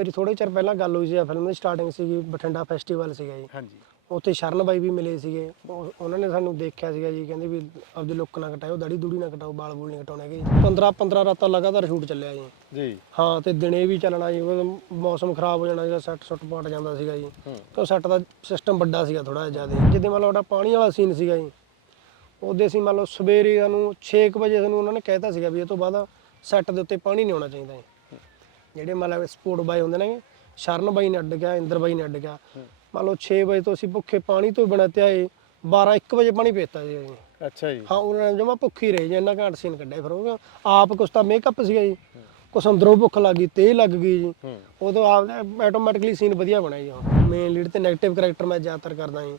ਮੇਰੀ ਥੋੜੇ ਚਿਰ ਪਹਿਲਾਂ ਗੱਲ ਹੋਈ ਸੀ ਆ ਫਿਲਮ ਦੀ ਸਟਾਰਟਿੰਗ ਸੀਗੀ ਬਠਿੰਡਾ ਫੈਸਟੀਵਲ ਸੀਗਾ ਜੀ। ਹਾਂਜੀ। ਉੱਥੇ ਸ਼ਰਨ ਬਾਈ ਵੀ ਮਿਲੇ ਸੀਗੇ। ਉਹ- ਉਹਨਾਂ ਨੇ ਸਾਨੂੰ ਦੇਖਿਆ ਸੀਗਾ ਜੀ ਕਹਿੰਦੇ ਵੀ ਆਪਦੇ ਲੁੱਕ ਨਾ ਕਟਾਓ ਦਾੜੀ ਦੂੜੀ ਨਾ ਕਟਾਓ ਬਾਲ ਬੂਲ ਨਹੀਂ ਕਟਾਉਣੇ ਹੈਗੇ 15 15 ਰਾਤਾਂ ਲਗਾਤਾਰ ਸ਼ੂਟ ਚੱਲਿਆ ਜੀ। ਜੀ। ਹਾਂ ਤੇ ਦਿਨੇ ਵੀ ਚੱਲਣਾ ਜੀ ਉਦੋਂ ਮੌਸਮ ਖਰਾਬ ਹੋ ਜਾਣਾ ਸੀਗਾ ਸੈੱਟ ਸੁੱਟ ਪਾਟ ਜਾਂਦਾ ਸੀਗਾ ਜੀ। ਹੂੰ। ਤੇ ਸੈੱਟ ਦਾ ਸਿਸਟਮ ਵੱਡਾ ਸੀਗਾ ਥੋੜਾ ਜਿਹਾ ਜ਼ਿਆਦਾ। ਜਿੱਦੇ ਮੰਨ ਲਓ ਉਹਦਾ ਪਾਣੀ ਵਾਲਾ ਸੀਨ ਸੀਗਾ ਜੀ ਉਹਦੇ ਸੀ ਮੰਨ ਲਓ ਸਵੇਰੇ ਸਾਨੂੰ 6 ਵਜੇ ਸਾਨੂੰ ਉਹਨਾਂ ਨੇ ਕਹਿਤਾ ਸੀਗਾ ਵੀ ਇਹ ਤੋਂ ਬਾਅਦ ਸੈੱਟ ਦੇ ਉੱਤੇ ਪਾਣੀ ਨਹੀਂ ਆਉਣਾ ਚਾਹੀਦਾ ਜੀ। ਜਿਹੜੇ ਮੰਨ ਲਓ ਸਪੋਰਟ ਬਾਈ ਹੁੰਦੇ ਨੇ ਸ਼ਰਨ ਬਾਈ ਨੇ ਅੱਡ ਗਿਆ ਇੰਦਰ ਬਾਈ ਨੇ ਅੱਡ ਗਿਆ ਮੰਨ ਲਓ 6 ਵਜੇ ਤੋਂ ਅਸੀਂ ਭੁੱਖੇ ਪਾਣੀ ਤੋਂ ਬਿਨਾਂ ਤੇ ਆਏ 12 1 ਵਜੇ ਪਾਣੀ ਪੀਤਾ ਜੀ। ਅੱਛਾ ਜੀ। ਹਾਂ ਉਹਨਾਂ ਨੇ ਜਮਾ ਭੁੱਖੀ ਰਹੇ ਜੀ ਇੰਨਾ ਘਾਟ ਸੀਨ ਕੱਢਿਆ ਫਿਰ ਉਹ ਆਪ ਕੁਛ ਤਾਂ ਮੇਕਅਪ ਸੀਗਾ ਜੀ। ਕੁਛ ਅੰਦਰੋਂ ਭੁੱਖ ਲੱਗ ਗਈ ਤੇ ਲੱਗ ਗਈ ਜੀ। ਉਦੋਂ ਆਪ ਆਟੋਮੈਟਿਕਲੀ ਸੀਨ ਵਧੀਆ ਬਣਿਆ ਜੀ ਮੇਨ ਲੀਡ ਤੇ 네ਗੇਟਿਵ ਕੈਰੈਕਟਰ ਮੈਂ ਜ਼ਿਆਦਾਤਰ ਕਰਦਾ ਜੀ।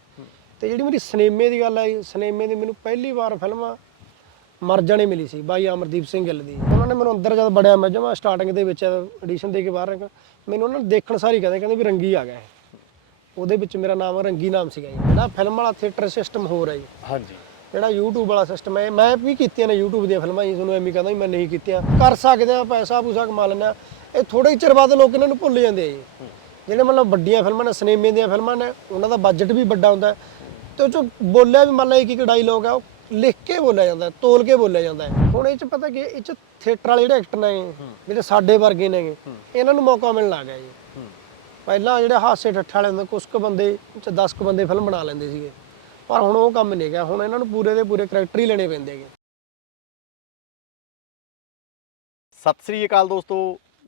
ਤੇ ਜਿਹੜੀ ਮੇਰੀ ਸਿਨੇਮੇ ਦੀ ਗੱਲ ਹੈ ਸਿਨੇਮੇ ਦੀ ਮੈਨੂੰ ਪਹਿਲੀ ਵਾਰ ਫਿਲਮ ਮਰ ਜਾਣੇ ਮਿਲੀ ਸੀ ਬਾਈ ਅਮਰਦੀਪ ਸਿੰਘ ਗਿੱਲ ਦੀ। ਉਹਨਾਂ ਨੇ ਮੈਨੂੰ ਅੰਦਰ ਜਦ ਬੜਿਆ ਮੈਂ ਜਮਾ ਸਟਾਰਟਿੰਗ ਦੇ ਵਿੱਚ ਐਡੀਸ਼ਨ ਦੇ ਕੇ ਬਾਹਰ ਮੈਨੂੰ ਉਹਨਾਂ ਨੇ ਦੇਖਣ ਸਾਰੀ ਕਹਿੰਦੇ ਕਹਿੰਦੇ ਵੀ ਰੰਗੀ ਆ ਗਿਆ। ਉਹਦੇ ਵਿੱਚ ਮੇਰਾ ਨਾਮ ਰੰਗੀ ਨਾਮ ਸੀਗਾ ਜੀ। ਜਿਹੜਾ ਫਿਲਮ ਵਾਲਾ ਥੀਏਟਰ ਸਿਸਟਮ ਹੈ ਜੀ। ਹਾਂਜੀ। ਜਿਹੜਾ YouTube ਵਾਲਾ ਸਿਸਟਮ ਹੈ ਮੈਂ ਵੀ ਕੀਤੀਆਂ ਨੇ YouTube ਦੀਆਂ ਫਿਲਮਾਂ ਜੀ। ਤੁਹਾਨੂੰ ਐਵੇਂ ਕਹਿੰਦਾ ਵੀ ਮੈਂ ਨਹੀਂ ਕੀਤੀਆਂ। ਕਰ ਸਕਦੇ ਆ ਪੈਸਾ ਪੂਸਾ ਕਮਾ ਆ ਇਹ ਥੋੜੇ ਚਿਰ ਬਾਅਦ ਲੋਕ ਇਹਨਾਂ ਨੂੰ ਭੁੱਲ ਜਾਂਦੇ ਆ ਜੀ। ਜਿਹੜੇ ਮਤਲਬ ਵੱਡੀਆਂ ਫਿਲਮਾਂ ਨੇ ਸਿਨੇਮੇ ਦੀਆਂ ਫਿਲਮਾਂ ਨੇ ਉਹਨਾਂ ਦਾ ਬਜਟ ਵੀ ਵੱਡਾ ਹੁੰਦਾ। ਤੇ ਉਹ ਚ ਬੋਲਿਆ ਵੀ ਮੰਨ ਲਾ ਇੱਕ ਇੱਕ ਡਾਇਲੋਗ ਆ ਉਹ ਲਿਖ ਕੇ ਬੋਲਿਆ ਜਾਂਦਾ ਹੈ, ਤੋਲ ਕੇ ਬੋਲਿਆ ਜਾਂਦਾ ਹੈ। ਹੁਣ ਇਹ ਚ ਪਤਾ ਕਿ ਇਹ ਚ ਥੀਏਟਰ ਵਾਲੇ ਜਿਹੜੇ ਐਕਟਰ ਨੇ ਜਿਹੜੇ ਸਾਡੇ ਵਰਗੇ ਨੇਗੇ ਇਹਨਾਂ ਨੂੰ ਮੌਕਾ ਮਿਲਣ ਲੱਗ ਗਿਆ ਜੀ। ਪਹਿਲਾਂ ਜਿਹੜੇ ਹਾਸੇ ਠੱਠੇ ਵਾਲੇ ਹੁੰਦੇ ਕੁਛ ਕੁ ਬੰਦੇ ਚ 10 ਕੁ ਬੰਦੇ ਫਿਲਮ ਬਣਾ ਲੈਂਦੇ ਸੀਗੇ। ਪਰ ਹੁਣ ਉਹ ਕੰਮ ਨਹੀਂ ਗਿਆ ਹੁਣ ਇਹਨਾਂ ਨੂੰ ਪੂਰੇ ਦੇ ਪੂਰੇ ਕਰੈਕਟਰ ਹੀ ਲੈਣੇ ਪੈਂਦੇ ਹੈਗੇ। ਸਤਿ ਸ੍ਰੀ ਅਕਾਲ ਦੋਸਤੋ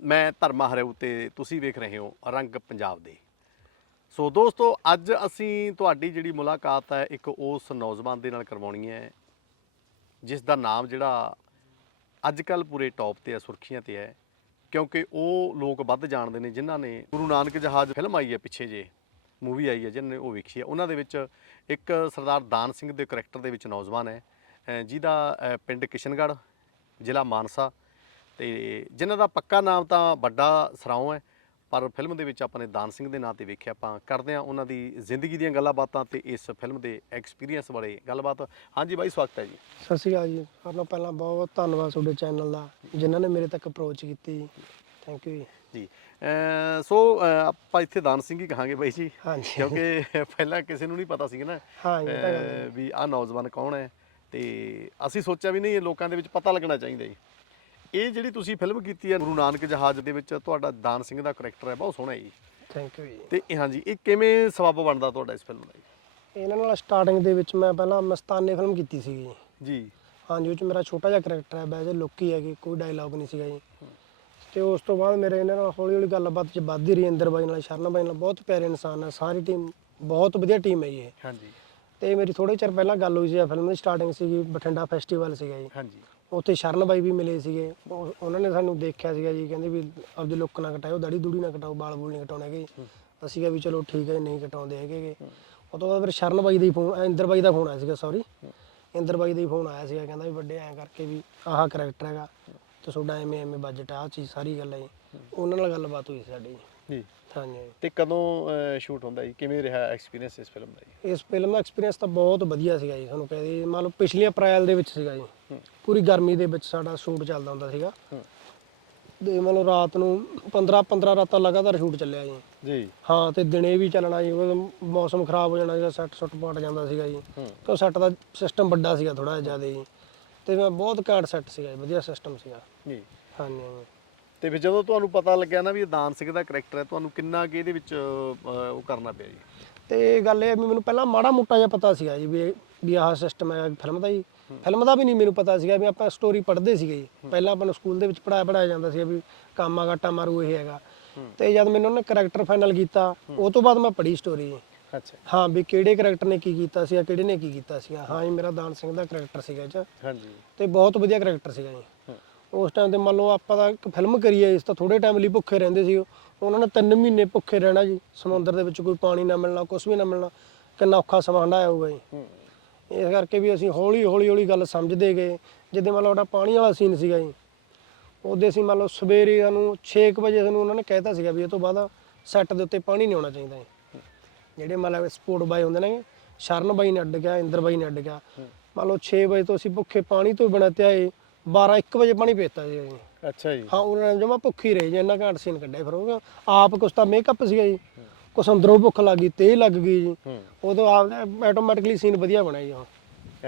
ਮੈਂ ਧਰਮਾ ਹਰਿਓ ਤੇ ਤੁਸੀਂ ਵੇਖ ਰਹੇ ਹੋ ਰੰਗ ਪੰਜਾਬ ਦੇ। ਸੋ ਦੋਸਤੋ, ਅੱਜ ਅਸੀਂ ਤੁਹਾਡੀ ਜਿਹੜੀ ਮੁਲਾਕਾਤ ਹੈ, ਇੱਕ ਉਸ ਨੌਜਵਾਨ ਦੇ ਨਾਲ ਕਰਵਾਉਣੀ ਹੈ ਜਿਸ ਦਾ ਨਾਮ ਜਿਹੜਾ ਅੱਜ ਕੱਲ ਪੂਰੇ ਟੌਪ ਤੇ ਹੈ, ਸੁਰਖੀਆਂ ਤੇ ਹੈ, ਕਿਉਂਕਿ ਉਹ ਲੋਕ ਵੱਧ ਜਾਣਦੇ ਨੇ, ਜਿਨ੍ਹਾਂ ਨੇ ਗੁਰੂ ਨਾਨਕ ਜਹਾਜ਼ ਫਿਲਮ ਆਈ ਹੈ ਪਿੱਛੇ ਜੇ ਮੂਵੀ ਆਈ ਹੈ ਜਿਨ੍ਹਾਂ ਨੇ ਉਹ ਵੇਖੀ ਹੈ। ਉਹਨਾਂ ਦੇ ਵਿੱਚ ਇੱਕ ਸਰਦਾਰ ਦਾਨ ਸਿੰਘ ਦੇ ਕਰੈਕਟਰ ਦੇ ਵਿੱਚ ਨੌਜਵਾਨ ਹੈ ਜਿਹਦਾ ਪਿੰਡ ਕਿਸ਼ਨਗੜ੍ਹ, ਜ਼ਿਲ੍ਹਾ ਮਾਨਸਾ, ਤੇ ਜਿਨ੍ਹਾਂ ਦਾ ਪੱਕਾ ਨਾਮ ਤਾਂ ਵੱਡਾ ਸਰਾਉਂ ਹੈ ਪਰ ਫਿਲਮ ਦੇ ਵਿੱਚ ਆਪਾਂ ਨੇ ਦਾਨ ਸਿੰਘ ਦੇ ਨਾਂ ਤੇ ਵੇਖਿਆ ਆਪਾਂ ਕਰਦੇ ਹਾਂ ਉਹਨਾਂ ਦੀ ਜ਼ਿੰਦਗੀ ਦੀਆਂ ਗੱਲਾਂ ਬਾਤਾਂ ਤੇ ਇਸ ਫਿਲਮ ਦੇ ਐਕਸਪੀਰੀਅੰਸ ਬਾਰੇ ਗੱਲਬਾਤ। ਹਾਂਜੀ ਬਾਈ ਸਵਾਗਤ ਹੈ ਜੀ। ਸਤਿ ਸ਼੍ਰੀ ਅਕਾਲ ਜੀ। ਨਾਲੋਂ ਪਹਿਲਾਂ ਬਹੁਤ ਬਹੁਤ ਧੰਨਵਾਦ ਤੁਹਾਡੇ ਚੈਨਲ ਦਾ ਜਿਨ੍ਹਾਂ ਨੇ ਮੇਰੇ ਤੱਕ ਅਪਰੋਚ ਕੀਤੀ। ਥੈਂਕ ਯੂ ਜੀ। ਸੋ ਆਪਾਂ ਇੱਥੇ ਦਾਨ ਸਿੰਘ ਹੀ ਕਹਾਂਗੇ ਬਾਈ ਜੀ। ਹਾਂਜੀ। ਕਿਉਂਕਿ ਪਹਿਲਾਂ ਕਿਸੇ ਨੂੰ ਨਹੀਂ ਪਤਾ ਸੀ ਨਾ। ਵੀ ਆਹ ਨੌਜਵਾਨ ਕੌਣ ਹੈ। ਤੇ ਅਸੀਂ ਸੋਚਿਆ ਵੀ ਨਹੀਂ ਇਹ ਲੋਕਾਂ ਦੇ ਵਿੱਚ ਪਤਾ ਲੱਗਣਾ ਚਾਹੀਦਾ ਜੀ। ਇਹ ਜਿਹੜੀ ਤੁਸੀਂ ਫਿਲਮ ਕੀਤੀ ਹੈ ਗੁਰੂ ਨਾਨਕ ਜਹਾਜ਼ ਦੇ ਵਿੱਚ ਤੁਹਾਡਾ ਦਾਨ ਸਿੰਘ ਦਾ ਕਰੈਕਟਰ ਹੈ ਬਹੁਤ ਸੋਹਣਾ ਹੈ ਜੀ। ਥੈਂਕ ਯੂ ਜੀ। ਤੇ ਇਹ ਹਾਂਜੀ ਇਹ ਕਿਵੇਂ ਸਬੱਬ ਬਣਦਾ ਤੁਹਾਡਾ ਇਸ ਫਿਲਮ ਦਾ ਜੀ? ਇਹਨਾਂ ਨਾਲ ਸਟਾਰਟਿੰਗ ਦੇ ਵਿੱਚ ਮੈਂ ਪਹਿਲਾਂ ਮਸਤਾਨੇ ਫਿਲਮ ਕੀਤੀ ਸੀਗੀ ਜੀ। ਹਾਂਜੀ ਉਹ ਚ ਮੇਰਾ ਛੋਟਾ ਜਿਹਾ ਕਰੈਕਟਰ ਹੈ ਵੈਸੇ ਲੋਕੀ ਹੈਗੇ ਕੋਈ ਡਾਇਲੌਗ ਨਹੀਂ ਸੀਗਾ ਜੀ। ਤੇ ਉਸ ਤੋਂ ਬਾਅਦ ਮੇਰੇ ਇਹਨਾਂ ਨਾਲ ਹੌਲੀ ਹੌਲੀ ਗੱਲਬਾਤ ਚ ਵੱਧਦੀ ਰਹੀ ਇੰਦਰ ਬਾਈ ਨਾਲ ਸ਼ਰਨ ਬਾਈ ਨਾਲ ਬਹੁਤ ਪਿਆਰੇ ਇਨਸਾਨ ਹੈ ਸਾਰੀ ਟੀਮ ਬਹੁਤ ਵਧੀਆ ਟੀਮ ਹੈ ਜੀ ਇਹ। ਹਾਂਜੀ। ਤੇ ਮੇਰੀ ਥੋੜੇ ਚਿਰ ਪਹਿਲਾਂ ਗੱਲ ਹੋਈ ਸੀ ਫਿਲਮ ਦੀ ਸਟਾਰਟਿੰਗ ਸੀਗੀ ਬਠਿੰਡਾ ਫੈਸਟੀਵਲ ਸੀਗਾ ਜੀ। ਹਾਂਜੀ। ਉੱਥੇ ਸ਼ਰਨ ਬਾਈ ਵੀ ਮਿਲੇ ਸੀਗੇ। ਉਹ- ਉਹਨਾਂ ਨੇ ਸਾਨੂੰ ਦੇਖਿਆ ਸੀਗਾ ਜੀ ਕਹਿੰਦੇ ਵੀ ਆਪਦੇ ਲੁੱਕ ਨਾ ਕਟਾਓ ਦਾੜੀ ਦੂੜੀ ਨਾ ਕਟਾਓ ਬਾਲ ਬੂਲ ਨਹੀਂ ਕਟਾਉਣੇ ਹੈਗੇ। ਅਸੀਂ ਕਿਹਾ ਵੀ ਚਲੋ ਠੀਕ ਹੈ ਨਹੀਂ ਕਟਾਉਂਦੇ ਹੈਗੇ। ਉਹ ਤੋਂ ਬਾਅਦ ਫਿਰ ਸ਼ਰਨ ਬਾਈ ਦਾ ਹੀ ਫੋਨ ਇੰਦਰ ਬਾਈ ਦਾ ਫੋਨ ਆਇਆ ਸੀਗਾ ਸੌਰੀ ਇੰਦਰ ਬਾਈ ਦਾ ਹੀ ਫੋਨ ਆਇਆ ਸੀਗਾ ਕਹਿੰਦਾ ਵੀ ਵੱਡੇ ਐਂ ਕਰਕੇ ਵੀ ਆਹ ਕਰੈਕਟਰ ਹੈਗਾ ਤੇ ਤੁਹਾਡਾ ਐਵੇਂ ਐਵੇਂ ਬਜਟ ਆ ਆਹ ਚੀਜ਼ ਸਾਰੀ ਗੱਲ ਹੈ ਜੀ। ਉਹਨਾਂ ਨਾਲ ਗੱਲਬਾਤ ਹੋਈ ਸੀ ਸਾਡੀ ਜੀ। ਹਾਂਜੀ। ਤੇ ਕਦੋਂ ਸ਼ੂਟ ਹੁੰਦਾ ਜੀ? ਕਿਵੇਂ ਰਿਹਾ ਐਕਸਪੀਰੀਅੰਸ ਇਸ ਫਿਲਮ ਦਾ ਜੀ? ਇਸ ਫਿਲਮ ਦਾ ਐਕਸਪੀਰੀਅੰਸ ਤਾਂ ਬਹੁਤ ਵਧੀਆ ਸੀਗਾ ਜੀ ਤੁਹਾਨੂੰ ਕਹਿੰਦੇ ਮੰਨ ਲਓ ਪਿਛਲੀ ਅਪ੍ਰੈਲ ਦੇ ਵਿੱਚ ਸੀਗਾ ਜੀ। ਪੂਰੀ ਗਰਮੀ ਦੇ ਵਿੱਚ ਸਾਡਾ ਸ਼ੂਟ ਚੱਲਦਾ ਹੁੰਦਾ ਸੀਗਾ। ਤੇ ਮੰਨ ਲਓ ਰਾਤ ਨੂੰ 15 15 ਰਾਤਾਂ ਲਗਾਤਾਰ ਸ਼ੂਟ ਚੱਲਿਆ ਜੀ। ਜੀ। ਹਾਂ ਤੇ ਦਿਨੇ ਵੀ ਚੱਲਣਾ ਜੀ ਮੌਸਮ ਖਰਾਬ ਹੋ ਜਾਣਾ ਸੀਗਾ ਸੈੱਟ ਸੁੱਟ ਪਾਟ ਜਾਂਦਾ ਸੀਗਾ ਜੀ। ਤੇ ਸੈੱਟ ਦਾ ਸਿਸਟਮ ਵੱਡਾ ਸੀਗਾ ਥੋੜਾ ਜ਼ਿਆਦਾ ਜੀ। ਤੇ ਮੈਂ ਬਹੁਤ ਘੈਂਟ ਸੈੱਟ ਸੀਗਾ ਵਧੀਆ ਸਿਸਟਮ ਸੀਗਾ। ਜੀ। ਹਾਂਜੀ। ਤੇ ਫਿਰ ਜਦੋਂ ਤੁਹਾਨੂੰ ਪਤਾ ਲੱਗਿਆ ਨਾ ਵੀ ਇਹ ਦਾਨ ਸਿੰਘ ਦਾ ਕਰੈਕਟਰ ਹੈ ਤੁਹਾਨੂੰ ਕਿੰਨਾ ਕਿ ਇਹਦੇ ਵਿੱਚ ਅਹ, ਉਹ ਕਰਨਾ ਪਿਆ ਜੀ? ਤੇ ਗੱਲ ਇਹ ਆ ਵੀ ਮੈਨੂੰ ਪਹਿਲਾਂ ਮਾੜਾ ਮੋਟਾ ਜਿਹਾ ਪਤਾ ਸੀਗਾ ਜੀ ਵੀ ਇਹ- ਵੀ ਆਹ ਸਿਸਟਮ ਹੈ ਫਿਲਮ ਦਾ ਜੀ। ਫਿਲਮ ਦਾ ਵੀ ਨਹੀਂ ਮੈਨੂੰ ਪਤਾ ਸੀਗਾ ਵੀ ਆਪਾਂ ਸਟੋਰੀ ਪੜ੍ਹਦੇ ਸੀਗੇ ਜੀ। ਪਹਿਲਾਂ ਆਪਾਂ ਨੂੰ ਸਕੂਲ ਦੇ ਵਿੱਚ ਪੜਾਇਆ ਪੜਾਇਆ ਜਾਂਦਾ ਸੀ ਵੀ ਕਾਮਾ ਗਾਟਾ ਮਾਰੂ ਇਹ ਹੈਗਾ। ਤੇ ਜਦ ਮੈਨੂੰ ਉਹਨੇ ਕਰੈਕਟਰ ਫਾਈਨਲ ਕੀਤਾ ਉਹ ਤੋਂ ਬਾਅਦ ਮੈਂ ਪੜ੍ਹੀ ਸਟੋਰੀ ਜੀ। ਅੱਛਾ। ਹਾਂ ਵੀ ਕਿਹੜੇ ਕਰੈਕਟਰ ਨੇ ਕੀ ਕੀਤਾ ਸੀਗਾ ਕਿਹੜੇ ਨੇ ਕੀ ਕੀਤਾ ਸੀਗਾ। ਹਾਂ ਜੀ ਮੇਰਾ ਦਾਨ ਸਿੰਘ ਦਾ ਕਰੈਕਟਰ ਸੀਗਾ 'ਚ। ਹਾਂਜੀ। ਤੇ ਬਹੁਤ ਵਧੀਆ ਕਰੈਕਟਰ ਸੀਗਾ ਜੀ। ਉਸ ਟਾਈਮ ਤੇ ਮੰਨ ਲਓ ਆਪਾਂ ਤਾਂ ਇੱਕ ਫਿਲਮ ਕਰੀਏ ਇਸ ਤਾਂ ਥੋੜੇ ਟਾਈਮ ਲਈ ਭੁੱਖੇ ਰਹਿੰਦੇ ਸੀ ਉਹਨਾਂ ਨੇ 3 ਮਹੀਨੇ ਭੁੱਖੇ ਰਹਿਣਾ ਜੀ। ਸਮੁੰਦਰ ਦੇ ਵਿੱਚ ਕੋਈ ਪਾਣੀ ਨਾ ਮਿਲਣਾ ਕੁਝ ਵੀ ਨਾ ਮਿਲਣਾ। ਕਿੰਨਾ ਔਖਾ ਸਮਾਂ ਹੰਢਾਇਆ ਹੋਊਗਾ ਜੀ। ਇਸ ਕਰਕੇ ਵੀ ਅਸੀਂ ਹੌਲੀ ਹੌਲੀ ਹੌਲੀ ਗੱਲ ਸਮਝਦੇ ਗਏ। ਜਿੱਦੇ ਮੰਨ ਲਓ ਉਹਦਾ ਪਾਣੀ ਵਾਲਾ ਸੀਨ ਸੀਗਾ ਜੀ। ਉਹਦੇ ਅਸੀਂ ਮੰਨ ਲਓ ਸਵੇਰੇ ਸਾਨੂੰ 6 ਵਜੇ ਸਾਨੂੰ ਉਹਨਾਂ ਨੇ ਕਹਿਤਾ ਸੀਗਾ ਵੀ ਇਹ ਤੋਂ ਬਾਅਦ ਸੈੱਟ ਦੇ ਉੱਤੇ ਪਾਣੀ ਨਹੀਂ ਆਉਣਾ ਚਾਹੀਦਾ ਜੀ। ਜਿਹੜੇ ਮੰਨ ਲਓ ਸਪੋਰਟ ਬਾਈ ਹੁੰਦੇ ਨੇ ਸ਼ਰਨ ਬਾਈ ਨੇ ਅੱਡ ਗਿਆ ਇੰਦਰ ਬਾਈ ਨੇ ਅੱਡ ਗਿਆ ਮੰਨ ਲਓ 6 ਵਜੇ ਤੋਂ ਅਸੀਂ ਭੁੱਖੇ ਪਾਣੀ ਤੋਂ ਬਿਨਾਂ ਤੇ ਆਏ। 12 1 ਵਜੇ ਪਾਣੀ ਪੀਤਾ ਜੀ ਅੱਛਾ ਜੀ। ਹਾਂ ਉਹਨਾਂ ਨੇ ਜਮਾ ਭੁੱਖੀ ਰਹੀ ਜੀ ਇੰਨਾ ਘਾਟ ਸੀਨ ਕੱਢਿਆ ਫਿਰ ਉਹ। ਆਪ ਕੁਛ ਤਾਂ ਮੇਕਅਪ ਸੀਗਾ ਜੀ। ਕੁਛ ਅੰਦਰੋਂ ਭੁੱਖ ਲੱਗ ਗਈ ਤੇ ਲੱਗ ਗਈ ਜੀ। ਹੂੰ। ਉਦੋਂ ਆਪ ਆਟੋਮੈਟਿਕਲੀ ਸੀਨ ਵਧੀਆ ਬਣਿਆ ਜੀ ਉਹ।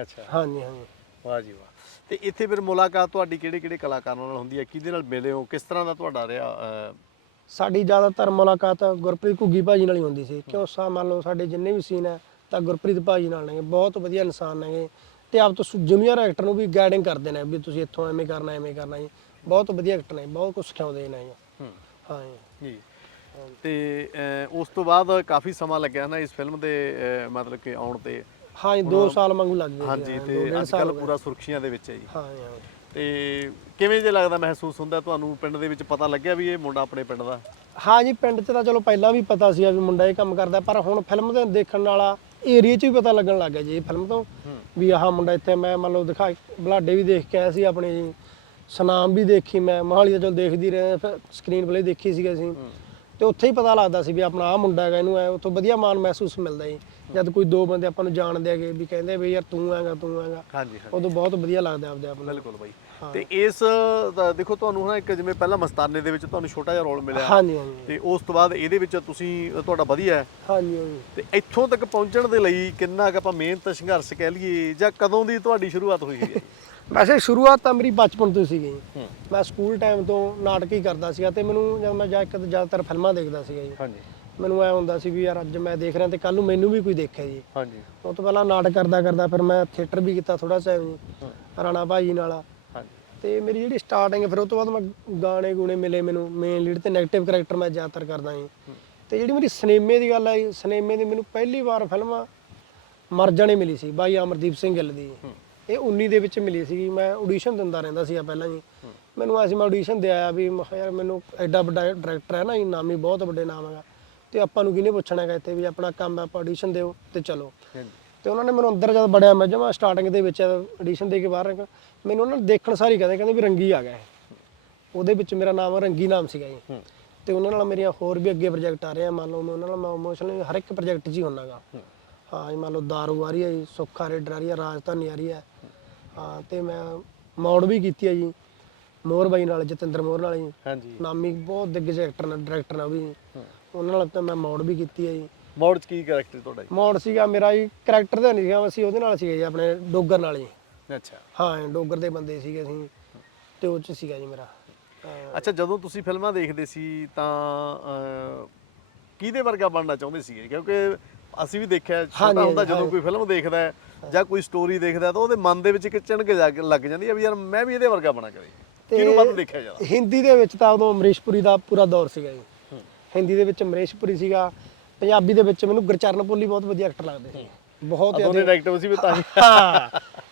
ਅੱਛਾ। ਹਾਂਜੀ ਹਾਂਜੀ। ਵਾਹ ਜੀ ਵਾਹ। ਤੇ ਇੱਥੇ ਫਿਰ ਮੁਲਾਕਾਤ ਤੁਹਾਡੀ ਕਿਹੜੇ ਕਿਹੜੇ ਕਲਾਕਾਰਾਂ ਨਾਲ ਹੁੰਦੀ ਹੈ? ਕਿਹਦੇ ਨਾਲ ਮਿਲੇ ਹੋ? ਕਿਸ ਤਰ੍ਹਾਂ ਦਾ ਤੁਹਾਡਾ ਰਿਹਾ ਅਹ, ਸਾਡੀ ਜ਼ਿਆਦਾਤਰ ਮੁਲਾਕਾਤ ਗੁਰਪ੍ਰੀਤ ਘੁੱਗੀ ਭਾਜੀ ਨਾਲ ਹੀ ਹੁੰਦੀ ਸੀ। ਕਿਉਂ ਸਾ ਮੰਨ ਲਓ ਸਾਡੇ ਜਿੰਨੇ ਵੀ ਸੀਨ ਹੈ ਤਾਂ ਗੁਰਪ੍ਰੀਤ ਭਾਜੀ ਨਾਲ ਨੇ। ਬਹੁਤ ਵਧੀਆ ਇਨਸਾਨ ਨੇਗੇ ਤੇ ਆਪ ਤੋਂ ਜੂਨੀਅਰ ਐਕਟਰ ਨੂੰ ਵੀ ਗਾਈਡਿੰਗ ਕਰਦੇ ਨੇ ਵੀ ਤੁਸੀਂ ਇੱਥੋਂ ਐਵੇਂ ਕਰਨਾ ਐਵੇਂ ਕਰਨਾ ਜੀ। ਬਹੁਤ ਵਧੀਆ ਐਕਟਰ ਨੇ ਬਹੁਤ ਕੁਝ ਸਿਖਾਉਂਦੇ ਨੇ ਜੀ। ਹੂੰ। ਹਾਂ ਜੀ। ਜੀ। ਤੇ ਉਸ ਤੋਂ ਬਾਅਦ ਕਾਫੀ ਸਮਾਂ ਲੱਗਿਆ ਨਾ ਇਸ ਫਿਲਮ ਦੇ ਮਤਲਬ ਕਿ ਆਉਣ ਤੇ। ਹਾਂ ਜੀ 2 ਸਾਲ ਵਾਂਗੂ ਲੱਗ ਗਏ ਹਾਂ, ਤੇ ਅੱਜ ਕੱਲ। ਪੂਰਾ ਸੁਰਖੀਆਂ ਦੇ ਵਿੱਚ ਹੈ ਜੀ। ਹਾਂ ਜੀ। ਤੇ ਕਿਵੇਂ ਜੇ ਲੱਗਦਾ ਮਹਿਸੂਸ ਹੁੰਦਾ? ਤੁਹਾਨੂੰ ਪਿੰਡ ਦੇ ਵਿੱਚ ਪਤਾ ਲੱਗਿਆ ਵੀ ਇਹ ਮੁੰਡਾ ਆਪਣੇ ਪਿੰਡ ਦਾ? ਹਾਂ ਜੀ ਪਿੰਡ 'ਚ ਤਾਂ ਚਲੋ ਪਹਿਲਾਂ ਵੀ ਪਤਾ ਸੀ ਵੀ ਮੁੰਡਾ ਇਹ ਕੰਮ ਕਰਦਾ ਪਰ ਹੁਣ ਫਿਲਮ ਦੇ ਦੇਖਣ ਵਾਲਾ ਏਰੀਆ 'ਚ ਵੀ ਪਤਾ ਲੱਗਣ ਲੱਗ ਗਿਆ ਜੀ ਫਿਲਮ ਤੋਂ ਵੀ ਆਹ ਮੁੰਡਾ ਇੱਥੇ ਮੈਂ ਮੰਨ ਲਓ ਦਿਖਾ ਬਲਾਡੇ ਵੀ ਦੇਖ ਕੇ ਆਇਆ ਸੀ ਆਪਣੇ ਜੀ ਸਨਾਮ ਵੀ ਦੇਖੀ ਮੈਂ ਮਹਾਲੀ ਦਾ ਚਲ ਦੇਖਦੀ ਰਹੇ ਫਿਰ ਸਕਰੀਨ ਪਲੇ ਦੇਖੀ ਸੀਗਾ ਅਸੀਂ। ਤੇ ਉੱਥੇ ਹੀ ਪਤਾ ਲੱਗਦਾ ਸੀ ਵੀ ਆਪਣਾ ਆਹ ਮੁੰਡਾ ਹੈਗਾ ਇਹਨੂੰ ਐ ਉੱਥੋਂ ਵਧੀਆ ਮਾਣ ਮਹਿਸੂਸ ਮਿਲਦਾ ਜੀ। ਜਦ ਕੋਈ ਦੋ ਬੰਦੇ ਆਪਾਂ ਨੂੰ ਜਾਣਦੇ ਹੈਗੇ ਵੀ ਕਹਿੰਦੇ ਵੀ ਯਾਰ ਤੂੰ ਹੈਗਾ ਤੂੰ ਹੈਗਾ। ਹਾਂਜੀ ਹਾਂਜੀ। ਉਦੋਂ ਬਹੁਤ ਵਧੀਆ ਲੱਗਦਾ ਆਪਦੇ ਆਪ ਨੂੰ। ਬਿਲਕੁਲ ਬਾਈ। ਤੇ ਇਸ ਦਾ ਦੇਖੋ ਤੁਹਾਨੂੰ ਨਾ ਇੱਕ ਜਿਵੇਂ ਪਹਿਲਾਂ ਮਸਤਾਨੇ ਦੇ ਵਿੱਚ ਤੁਹਾਨੂੰ ਛੋਟਾ ਜਿਹਾ ਰੋਲ ਮਿਲਿਆ। ਹਾਂਜੀ ਹਾਂਜੀ। ਤੇ ਉਸ ਤੋਂ ਬਾਅਦ ਇਹਦੇ ਵਿੱਚ ਤੁਸੀਂ ਤੁਹਾਡਾ ਵਧੀਆ ਹੈ। ਹਾਂਜੀ ਹਾਂਜੀ। ਤੇ ਇੱਥੋਂ ਤੱਕ ਪਹੁੰਚਣ ਦੇ ਲਈ ਕਿੰਨਾ ਕੁ ਆਪਾਂ ਮਿਹਨਤ ਸੰਘਰਸ਼ ਕਹਿ ਲਈਏ ਜਾਂ ਕਦੋਂ ਦੀ ਤੁਹਾਡੀ ਸ਼ੁਰੂਆਤ ਹੋਈ ਹੈ ਵੈਸੇ ਸ਼ੁਰੂਆਤ ਤਾਂ ਮੇਰੀ ਬਚਪਨ ਤੋਂ ਸੀਗੀ ਹੂੰ। ਮੈਂ ਸਕੂਲ ਟਾਈਮ ਤੋਂ ਨਾਟਕ ਹੀ ਕਰਦਾ ਸੀਗਾ ਤੇ ਮੈਨੂੰ ਜਦ ਮੈਂ ਜਾ ਇੱਕ ਤਾਂ ਜ਼ਿਆਦਾਤਰ ਫਿਲਮਾਂ ਦੇਖਦਾ ਸੀਗਾ ਜੀ। ਹਾਂਜੀ। ਮੈਨੂੰ ਐ ਹੁੰਦਾ ਸੀ ਵੀ ਯਾਰ ਅੱਜ ਮੈਂ ਦੇਖ ਰਿਹਾ ਤੇ ਕੱਲ ਨੂੰ ਮੈਨੂੰ ਵੀ ਕੋਈ ਦੇਖੇ ਜੀ। ਹਾਂਜੀ। ਉਹ ਤੋਂ ਪਹਿਲਾਂ ਨਾਟਕ ਕਰਦਾ ਕਰਦਾ ਫਿਰ ਮੈਂ ਥੀਏਟਰ ਵੀ ਕੀਤਾ ਥੋੜਾ ਟਾਈਮ ਜੀ। ਰਾਣਾ ਭਾਜੀ ਨਾਲ। ਤੇ ਮੇਰੀ ਜਿਹੜੀ ਸਟਾਰਟਿੰਗ ਫਿਰ ਉਹ ਤੋਂ ਬਾਅਦ ਮੈਂ ਗਾਣੇ ਗੂਣੇ ਮਿਲੇ ਮੈਨੂੰ ਮੇਨ ਲੀਡ ਤੇ 네ਗੇਟਿਵ ਕੈਰੈਕਟਰ ਮੈਂ ਜ਼ਿਆਦਾਤਰ ਕਰਦਾ ਜੀ। ਤੇ ਜਿਹੜੀ ਮੇਰੀ ਸਿਨੇਮੇ ਦੀ ਗੱਲ ਆਈ ਸਿਨੇਮੇ ਦੀ ਮੈਨੂੰ ਪਹਿਲੀ ਵਾਰ ਫਿਲਮ ਮਰ ਜਾਣੇ ਮਿਲੀ ਸੀ, ਬਾਈ ਅਮਰਦੀਪ ਸਿੰਘ ਗਿੱਲ ਦੀ। ਇਹ 19 ਦੇ ਵਿੱਚ ਮਿਲੀ ਸੀ ਮੈਂ ਆਡੀਸ਼ਨ ਦਿੰਦਾ ਰਹਿੰਦਾ ਸੀ ਪਹਿਲਾਂ ਜੀ। ਮੈਨੂੰ ਐਸੀ ਮੈਂ ਆਡੀਸ਼ਨ ਦੇ ਆਇਆ ਵੀ, ਮੈਂ ਕਿਹਾ ਯਾਰ ਮੈਨੂੰ ਐਡਾ ਵੱਡਾ ਡਾਇਰੈਕਟਰ ਹੈ ਨਾ ਇਹ ਨਾਮੀ ਬਹੁਤ ਵੱਡੇ ਨਾਮ ਹੈਗਾ। ਤੇ ਆਪਾਂ ਨੂੰ ਕਿਹਨੇ ਪੁੱਛਣਾ ਹੈਗਾ ਇੱਥੇ ਵੀ ਆਪਣਾ ਕੰਮ ਆਪਾਂ ਆਡੀਸ਼ਨ ਦਿਓ ਤੇ ਚਲੋ। ਤੇ ਉਹਨਾਂ ਨੇ ਮੈਨੂੰ ਅੰਦਰ ਜਦ ਬੜਿਆ ਮੈਂ ਜਮਾ ਸਟਾਰਟਿੰਗ ਦੇ ਵਿੱਚ ਐਡੀਸ਼ਨ ਦੇ ਕੇ ਬਾਹਰ ਨਿਕਲ ਮੈਨੂੰ ਉਹਨਾਂ ਨੇ ਦੇਖਣ ਸਾਰੀ ਕਹਿੰਦੇ ਕਹਿੰਦੇ ਵੀ ਰੰਗੀ ਆ ਗਿਆ ਉਹਦੇ ਵਿੱਚ ਮੇਰਾ ਨਾਮ ਰੰਗੀ ਨਾਮ ਸੀਗਾ ਜੀ। ਤੇ ਉਹਨਾਂ ਨਾਲ ਮੇਰੀਆਂ ਹੋਰ ਵੀ ਅੱਗੇ ਪ੍ਰੋਜੈਕਟ ਆ ਰਹੇ ਆ ਮੰਨ ਲਓ ਮੈਂ ਉਹਨਾਂ ਨਾਲ ਮੈਂ ਇਮੋਸ਼ਨਲੀ ਹਰ ਇੱਕ ਪ੍ਰੋਜੈਕਟ 'ਚ ਹੀ ਹੁੰਨਾਗਾ ਹਾਂ। ਜੀ ਮੰਨ ਲਓ ਦਾਰੂ ਆ ਰਹੀ ਹੈ ਜੀ ਸੁੱਖਾ ਰੇਡਰ ਆ ਰਹੀ ਹੈ ਰਾਜਧਾਨੀ ਆ ਰਹੀ ਹੈ। ਹਾਂ। ਤੇ ਮੈਂ ਮੌੜ ਵੀ ਕੀਤੀ ਹੈ ਜੀ ਮੋਹਰ ਬਾਈ ਨਾਲ ਜਤਿੰਦਰ ਮੋਹਰ ਨਾਲ ਜੀ। ਹਾਂਜੀ। ਨਾਮੀ ਬਹੁਤ ਦਿੱਗਜ ਐਕਟਰ ਨੇ ਡਾਇਰੈਕਟਰ ਨੇ ਉਹ ਵੀ। ਉਹਨਾਂ ਨਾਲ ਤਾਂ ਮੈਂ ਮੌੜ ਵੀ ਕੀਤੀ ਹੈ ਜੀ। ਮੋੜ ਚ ਕੀ ਕੈਰੈਕਟਰ ਤੁਹਾਡਾ ਮੌੜ ਸੀਗਾ ਮੇਰਾ ਜੀ ਕਰੈਕਟਰ ਦਾ ਨਹੀਂ ਸੀਗਾ ਅਸੀਂ ਉਹਦੇ ਨਾਲ ਸੀਗੇ ਜੀ ਆਪਣੇ ਡੋਗਰ ਨਾਲ ਜੀ। ਜੀ ਅੱਛਾ। ਹਾਂ ਡੋਗਰ ਦੇ ਬੰਦੇ ਸੀਗੇ ਅਸੀਂ ਤੇ ਉਹ ਚ ਸੀਗਾ ਜੀ ਮੇਰਾ। ਅੱਛਾ ਜਦੋਂ ਤੁਸੀਂ ਫਿਲਮਾਂ ਦੇਖਦੇ ਸੀ ਤਾਂ ਕਿਹਦੇ ਵਰਗਾ ਬਣਨਾ ਚਾਹੁੰਦੇ ਸੀਗੇ? ਕਿਉਂਕਿ ਅਸੀਂ ਵੀ ਦੇਖਿਆ ਛੋਟਾ ਹੁੰਦਾ ਜਦੋਂ। ਕੋਈ ਫਿਲਮ ਦੇਖਦਾ ਹੈ ਜਾਂ ਕੋਈ ਸਟੋਰੀ ਦੇਖਦਾ ਤਾਂ ਉਹਦੇ ਮਨ ਦੇ ਵਿੱਚ ਇੱਕ ਚਿਣਕ ਜਾ ਲੱਗ ਜਾਂਦੀ ਹੈ ਵੀ ਯਾਰ ਮੈਂ ਵੀ ਇਹਦੇ ਵਰਗਾ ਬਣਾ ਕਰੇ। ਕਿਹਨੂੰ ਵੱਧ ਦੇਖਿਆ ਜਾਂਦਾ ਹਿੰਦੀ ਦੇ ਵਿੱਚ ਤਾਂ ਉਦੋਂ ਅਮਰੀਸ਼ਪੁਰੀ ਦਾ ਪੂਰਾ ਦੌਰ ਸੀਗਾ ਜੀ। ਹਿੰਦੀ ਦੇ ਵਿੱਚ ਅਮਰੀਸ਼ਪੁਰੀ ਸੀਗਾ ਪੰਜਾਬੀ ਦੇ ਵਿੱਚ ਮੈਨੂੰ ਗੁਰਚਰਨ ਪੋਲੀ ਬਹੁਤ ਵਧੀਆ ਐਕਟਰ ਲੱਗਦੇ ਸੀ। ਬਹੁਤ ਜ਼ਿਆਦਾ ਨੈਗੇਟਿਵ ਸੀ ਵੀ ਤਾਂ ਹੀ।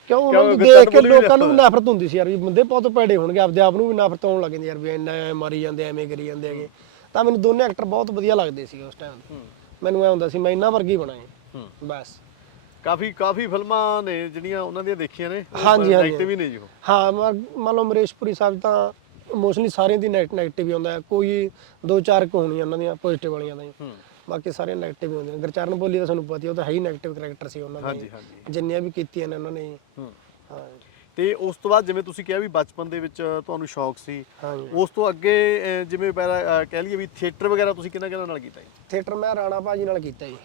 ਕਿਉਂ ਉਹਨਾਂ ਨੂੰ ਦੇਖ ਕੇ ਵੀ ਲੋਕਾਂ ਨੂੰ ਵੀ ਨਫ਼ਰਤ ਹੁੰਦੀ ਸੀ ਯਾਰ ਵੀ ਬੰਦੇ ਬਹੁਤ ਭੈੜੇ ਹੋਣਗੇ ਆਪਦੇ ਆਪ ਨੂੰ ਵੀ ਨਫ਼ਰਤ ਹੋਣ ਲੱਗ ਜਾਂਦੀ ਯਾਰ ਵੀ ਇੰਨਾ ਮਾਰੀ ਜਾਂਦੇ ਐਵੇਂ ਕਰੀ ਜਾਂਦੇ ਹੈਗੇ। ਤਾਂ ਮੈਨੂੰ ਦੋਨੇ ਐਕਟਰ ਬਹੁਤ ਵਧੀਆ ਲੱਗਦੇ ਸੀ ਉਸ ਟਾਈਮ ਮੈਨੂੰ ਐ ਹੁੰਦਾ ਸੀ ਮੈਂ ਇਹਨਾਂ ਵਰਗੀ ਬਣਾ ਜੀ ਹੂੰ। ਬਸ। ਕਾਫੀ ਕਾਫੀ ਫਿਲਮਾਂ ਨੇ ਜਿਹੜੀਆਂ ਉਹਨਾਂ ਦੀਆਂ ਦੇਖੀਆਂ ਨੇ। ਹਾਂਜੀ, ਹਾਂਜੀ। ਨੈਗੇਟਿਵ ਹੀ ਨੇ ਜੀ ਹਾਂ ਮੰਨ ਲਓ ਅਮਰੀਸ਼ਪੁਰੀ ਸਾਹਿਬ ਤਾਂ ਮੋਸਟਲੀ ਸਾਰਿਆਂ ਦੀ ਨੈਗੇਟਿਵ ਹੀ ਆਉਂਦਾ। ਕੋਈ ਦੋ ਚਾਰ ਕੁ ਹੋਣੀਆਂ ਉਹਨਾਂ ਦੀਆਂ ਪੋਜ਼ਿਟਿਵ ਵਾਲੀਆਂ ਤਾਂ ਬਾਕੀ ਸਾਰੇ ਨੈਗੇਟਿਵ ਹੀ ਹੁੰਦੇ ਨੇ ਗੁਰਚਰਨ ਬੋਲੀ ਦਾ ਸਾਨੂੰ ਪਤਾ ਹੀ ਉਹ ਤਾਂ ਹੈ ਹੀ ਨੈਗੇਟਿਵ ਕੈਰੈਕਟਰ ਸੀ ਉਹਨਾਂ ਦਾ ਹਾਂਜੀ ਜੀ। ਹਾਂਜੀ। ਜਿੰਨੀਆਂ ਵੀ ਕੀਤੀਆਂ ਨੇ ਉਹਨਾਂ ਨੇ। ਹੂੰ। ਹਾਂ। ਤੇ ਉਸ ਤੋਂ ਬਾਅਦ ਜਿਵੇਂ ਤੁਸੀਂ ਕਿਹਾ ਵੀ ਬਚਪਨ ਦੇ ਵਿੱਚ ਤੁਹਾਨੂੰ ਸ਼ੌਕ ਸੀ ਹਾਂ ਉਸ ਤੋਂ ਅੱਗੇ ਅਹ, ਜਿਵੇਂ ਪਹਿਲਾਂ ਅਹ, ਕਹਿ ਲਈਏ ਵੀ ਥੀਏਟਰ ਵਗੈਰਾ ਤੁਸੀਂ ਕਿਹਨਾਂ ਕਿਹਨਾਂ ਨਾਲ ਕੀਤਾ ਜੀ? ਥੀਏਟਰ ਮੈਂ ਰਾਣਾ ਭਾਜੀ ਨਾਲ ਕੀਤਾ ਜੀ।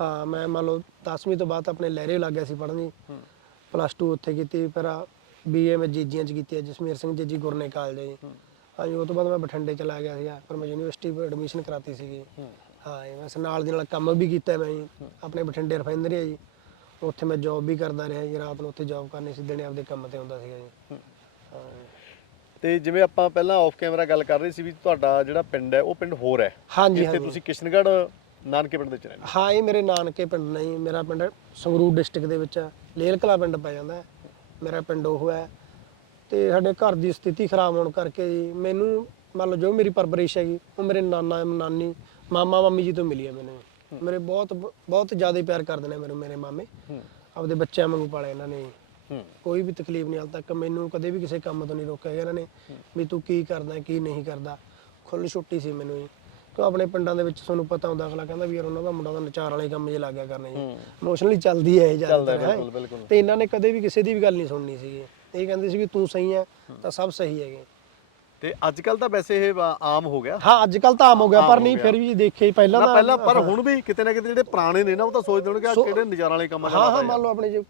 ਹਾਂ ਮੈਂ ਮੰਨ ਲਓ 10ਵੀਂ ਤੋਂ ਬਾਅਦ ਆਪਣੇ ਲਹਿਰੇ ਲੱਗ ਗਿਆ ਸੀ ਪੜ੍ਹਨ ਜੀ। ਹੂੰ। ਪਲੱਸ 2 ਉੱਥੇ ਕੀਤੀ ਫਿਰ ਬੀਏ ਮੈਂ ਜੀਜੀਆਂ ਚ ਕੀਤੀ ਹੈ ਜਸਮੀਰ ਸਿੰਘ ਜੀਜੀ ਗੁਰਨੇ ਕਾਲਜ ਜੀ। ਹਾਂਜੀ ਉਹ ਤੋਂ ਬਾਅਦ ਮੈਂ ਬਠਿੰਡੇ ਚਲਾ ਗਿਆ ਸੀਗਾ ਫਿਰ ਮੈਂ ਯੂਨੀਵਰਸਿਟੀ ਵਿੱਚ ਐਡਮਿਸ਼ਨ ਕਰਾਤੀ ਸੀਗੀ। ਹੂੰ। ਹਾਂ ਜੀ ਮੈਂ ਨਾਲ ਦੀ ਨਾਲ ਕੰਮ ਵੀ ਕੀਤਾ ਮੈਂ ਜੀ ਆਪਣੇ ਬਠਿੰਡੇ ਰਿਫਾਈਨਰੀ ਹੈ ਜੀ। ਉੱਥੇ ਮੈਂ ਜੌਬ ਵੀ ਕਰਦਾ ਰਿਹਾ ਜੀ ਰਾਤ ਨੂੰ ਉੱਥੇ ਜੌਬ ਕਰਨੀ ਸੀ ਦਿਨੇ ਆਪਦੇ ਕੰਮ ਤੇ ਹੁੰਦਾ ਸੀਗਾ ਜੀ। ਹੂੰ। ਹਾਂ। ਜੀ। ਤੇ ਜਿਵੇਂ ਆਪਾਂ ਪਹਿਲਾਂ ਆਫ ਕੈਮਰਾ ਗੱਲ ਕਰ ਰਹੇ ਸੀ ਵੀ ਤੁਹਾਡਾ ਜਿਹੜਾ ਪਿੰਡ ਹੈ ਉਹ ਪਿੰਡ ਹੋਰ ਹੈ। ਹਾਂਜੀ ਹਾਂਜੀ। ਤੁਸੀਂ ਕਿਸ਼ਨਗੜ੍ਹ ਨਾਨਕੇ ਪਿੰਡ ਦੇ ਚ ਰਹਿੰਦੇ ਹਾਂ। ਇਹ ਮੇਰੇ ਨਾਨਕੇ ਪਿੰਡ ਨਹੀਂ ਮੇਰਾ ਪਿੰਡ ਸੰਗਰੂਰ ਡਿਸਟ੍ਰਿਕਟ ਦੇ ਵਿੱਚ ਲੇਲ ਕਲਾ ਪਿੰਡ ਪੈ ਜਾਂਦਾ ਹੈ ਮੇਰਾ ਪਿੰਡ ਉਹ ਹੈ। ਤੇ ਸਾਡੇ ਘਰ ਦੀ ਸਥਿਤੀ ਖਰਾਬ ਹੋਣ ਕਰਕੇ ਜੀ ਮੈਨੂੰ ਮੰਨ ਲਓ ਜੋ ਮੇਰੀ ਪਰਵਰਿਸ਼ ਹੈਗੀ ਉਹ ਮੇਰੇ ਨਾਨਾ ਨਾਨੀ ਮਾਮਾ ਮਾਮੀ ਜੀ ਤੋਂ ਮਿਲੀ ਹੈ ਮੈਨੂੰ। ਮੇਰੇ ਬਹੁਤ ਬਹੁਤ ਜ਼ਿਆਦਾ ਪਿਆਰ ਕਰਦੇ ਨੇ ਮੇਰੇ ਮੇਰੇ ਮਾਮੇ। ਆਪਦੇ ਬੱਚਿਆਂ ਵਾਂਗੂ ਪਾਲਿਆ ਇਹਨਾਂ ਨੇ। ਕੋਈ ਵੀ ਤਕਲੀਫ ਨਹੀਂ ਹਾਲ ਤੱਕ। ਮੈਨੂੰ ਕਦੇ ਵੀ ਕਿਸੇ ਕੰਮ ਤੋਂ ਨਹੀਂ ਰੋਕਿਆ ਇਹਨਾਂ ਨੇ ਵੀ ਤੂੰ ਕੀ ਕਰਦਾ ਕੀ ਨਹੀਂ ਕਰਦਾ। ਖੁੱਲ ਛੁੱਟੀ ਸੀ ਮੈਨੂੰ ਜੀ। ਕਿਉਂ ਆਪਣੇ ਪਿੰਡਾਂ ਦੇ ਵਿੱਚ ਤੁਹਾਨੂੰ ਪਤਾ ਹੁੰਦਾ ਅਗਲਾ ਕਹਿੰਦਾ ਵੀ ਯਾਰ ਉਹਨਾਂ ਦਾ ਮੁੰਡਾ ਤਾਂ ਨਚਾਰ ਵਾਲੇ ਕੰਮ 'ਚ ਲੱਗ ਗਿਆ ਕਰਨੇ ਜੀ। ਇਮੋਸ਼ਨਲੀ ਚੱਲਦੀ ਹੈ ਇਹ ਬਿਲਕੁਲ ਤੇ ਇਹਨਾਂ ਨੇ ਕਦੇ ਵੀ ਕਿਸੇ ਦੀ ਵੀ ਗੱਲ ਨਹੀਂ ਸੁਣਨੀ ਸੀਗੀ। ਇਹ ਕਹਿੰਦੇ ਸੀ ਵੀ ਤੂੰ ਸਹੀ ਹੈ ਤਾਂ ਸਭ ਸਹੀ ਹੈਗੇ। ਤੇ ਅੱਜ ਕੱਲ ਤਾਂ ਵੈਸੇ ਇਹ ਆਮ ਹੋ ਗਿਆ। ਹਾਂ ਅੱਜ ਕੱਲ ਤਾਂ ਆਮ ਹੋ ਗਿਆ ਪਰ ਨਹੀਂ। ਫਿਰ ਵੀ ਦੇਖੇ ਪਹਿਲਾਂ ਤਾਂ ਪਹਿਲਾਂ ਪਰ ਹੁਣ ਵੀ ਕਿਤੇ ਨਾ ਕਿਤੇ ਜਿਹੜੇ ਪੁਰਾਣੇ ਨੇ ਨਾ ਉਹ ਤਾਂ ਸੋਚਦੇ ਹੋਣਗੇ ਆ ਕਿਹੜੇ ਨਜ਼ਾਰਾਂ ਵਾਲੇ ਕੰਮਾਂ ਹਾਂ ਹਾਂ ਮੰਨ ਲਓ ਆਪਣੇ ਜੇ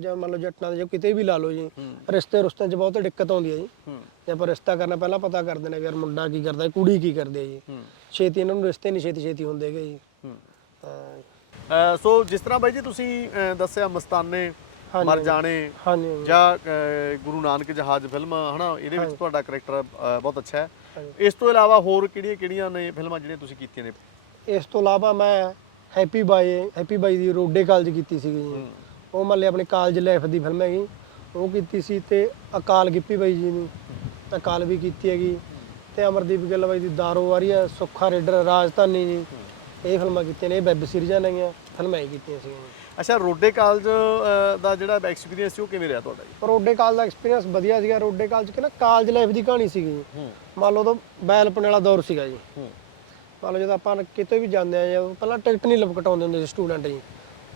ਜਾਂ ਮੰਨ ਲਓ ਜੱਟਾਂ ਦੇ ਜੇ ਕਿਤੇ ਵੀ ਲਾ ਲਓ ਜੀ ਰਿਸ਼ਤੇ ਰੁਸ਼ਤਿਆਂ 'ਚ ਬਹੁਤ ਦਿੱਕਤ ਆਉਂਦੀ ਹੈ ਜੀ। ਜੇ ਆਪਾਂ ਰਿਸ਼ਤਾ ਕਰਨਾ ਪਹਿਲਾਂ ਪਤਾ ਕਰਦੇ ਨੇ ਯਾਰ ਮੁੰਡਾ ਕੀ ਕਰਦਾ ਕੁੜੀ ਕੀ ਕਰਦੀ ਹੈ ਜੀ। ਛੇਤੀ ਇਹਨਾਂ ਨੂੰ ਰਿਸ਼ਤੇ ਨਹੀਂ ਛੇਤੀ ਛੇਤੀ ਹੁੰਦੇਗੇ ਜੀ। ਸੋ ਜਿਸ ਤਰ੍ਹਾਂ ਬਾਈ ਜੀ ਤੁਸੀਂ ਦੱਸਿਆ ਮਸਤਾਨੇ। ਮਰ ਜਾਣੇ ਹਾਂਜੀ। ਜਾਂ ਅਹ, ਗੁਰੂ ਨਾਨਕ ਜਹਾਜ਼ ਫਿਲਮ ਹਨਾ ਇਹਦੇ ਵਿੱਚ ਤੁਹਾਡਾ ਕਰੈਕਟਰ ਬਹੁਤ ਅੱਛਾ ਹੈ। ਇਸ ਤੋਂ ਇਲਾਵਾ ਹੋਰ ਕਿਹੜੀਆਂ ਕਿਹੜੀਆਂ ਨੇ ਫਿਲਮਾਂ ਜਿਹੜੀਆਂ ਤੁਸੀਂ ਕੀਤੀਆਂ ਨੇ? ਇਸ ਤੋਂ ਇਲਾਵਾ ਮੈਂ ਹੈਪੀ ਬਾਈ ਹੈਪੀ ਬਾਈ ਦੀ ਰੋਡੇ ਕਾਲਜ ਕੀਤੀ ਸੀਗੀ ਜੀ। ਉਹ ਮੰਨ ਲਿਆ ਆਪਣੇ ਕਾਲਜ ਲਾਈਫ ਦੀ ਫਿਲਮ ਹੈਗੀ। ਉਹ ਕੀਤੀ ਸੀ ਤੇ ਅਕਾਲ ਗਿੱਪੀ ਬਾਈ ਜੀ ਨੇ। ਅਕਾਲ ਵੀ ਕੀਤੀ ਹੈਗੀ। ਤੇ ਅਮਰਦੀਪ ਗਿੱਲ ਬਾਈ ਦੀ ਦਾਰੋ ਵਾਰੀ ਹੈ ਸੁੱਖਾ ਰੇਡਰ ਰਾਜਧਾਨੀ ਜੀ। ਇਹ ਫਿਲਮਾਂ ਕੀਤੀਆਂ ਨੇ ਇਹ ਵੈਬ ਸੀਰੀਜ਼ਾਂ ਨੇਗੀਆਂ ਫਿਲਮਾਂ ਹੀ ਕੀਤੀਆਂ ਸੀ ਅੱਛਾ ਰੋਡੇ ਕਾਲਜ ਦਾ ਜਿਹੜਾ ਐਕਸਪੀਰੀਅੰਸ ਸੀ ਉਹ ਕਿਵੇਂ ਰਿਹਾ ਤੁਹਾਡਾ ਜੀ? ਰੋਡੇ ਕਾਲਜ ਦਾ ਐਕਸਪੀਰੀਅੰਸ ਵਧੀਆ ਸੀਗਾ। ਰੋਡੇ ਕਾਲਜ ਕਿ ਨਾ ਕਾਲਜ ਲਾਈਫ ਦੀ ਕਹਾਣੀ ਸੀਗੀ ਮੰਨ ਲਓ ਉਦੋਂ ਬੈਲਪਣ ਵਾਲਾ ਦੌਰ ਸੀਗਾ ਜੀ। ਮੰਨ ਲਓ ਜਦੋਂ ਆਪਾਂ ਕਿਤੇ ਵੀ ਜਾਂਦੇ ਆ ਜਾਂ ਪਹਿਲਾਂ ਟਿਕਟ ਨਹੀਂ ਲਪਕਟਾਉਂਦੇ ਹੁੰਦੇ ਸੀ ਸਟੂਡੈਂਟ ਜੀ।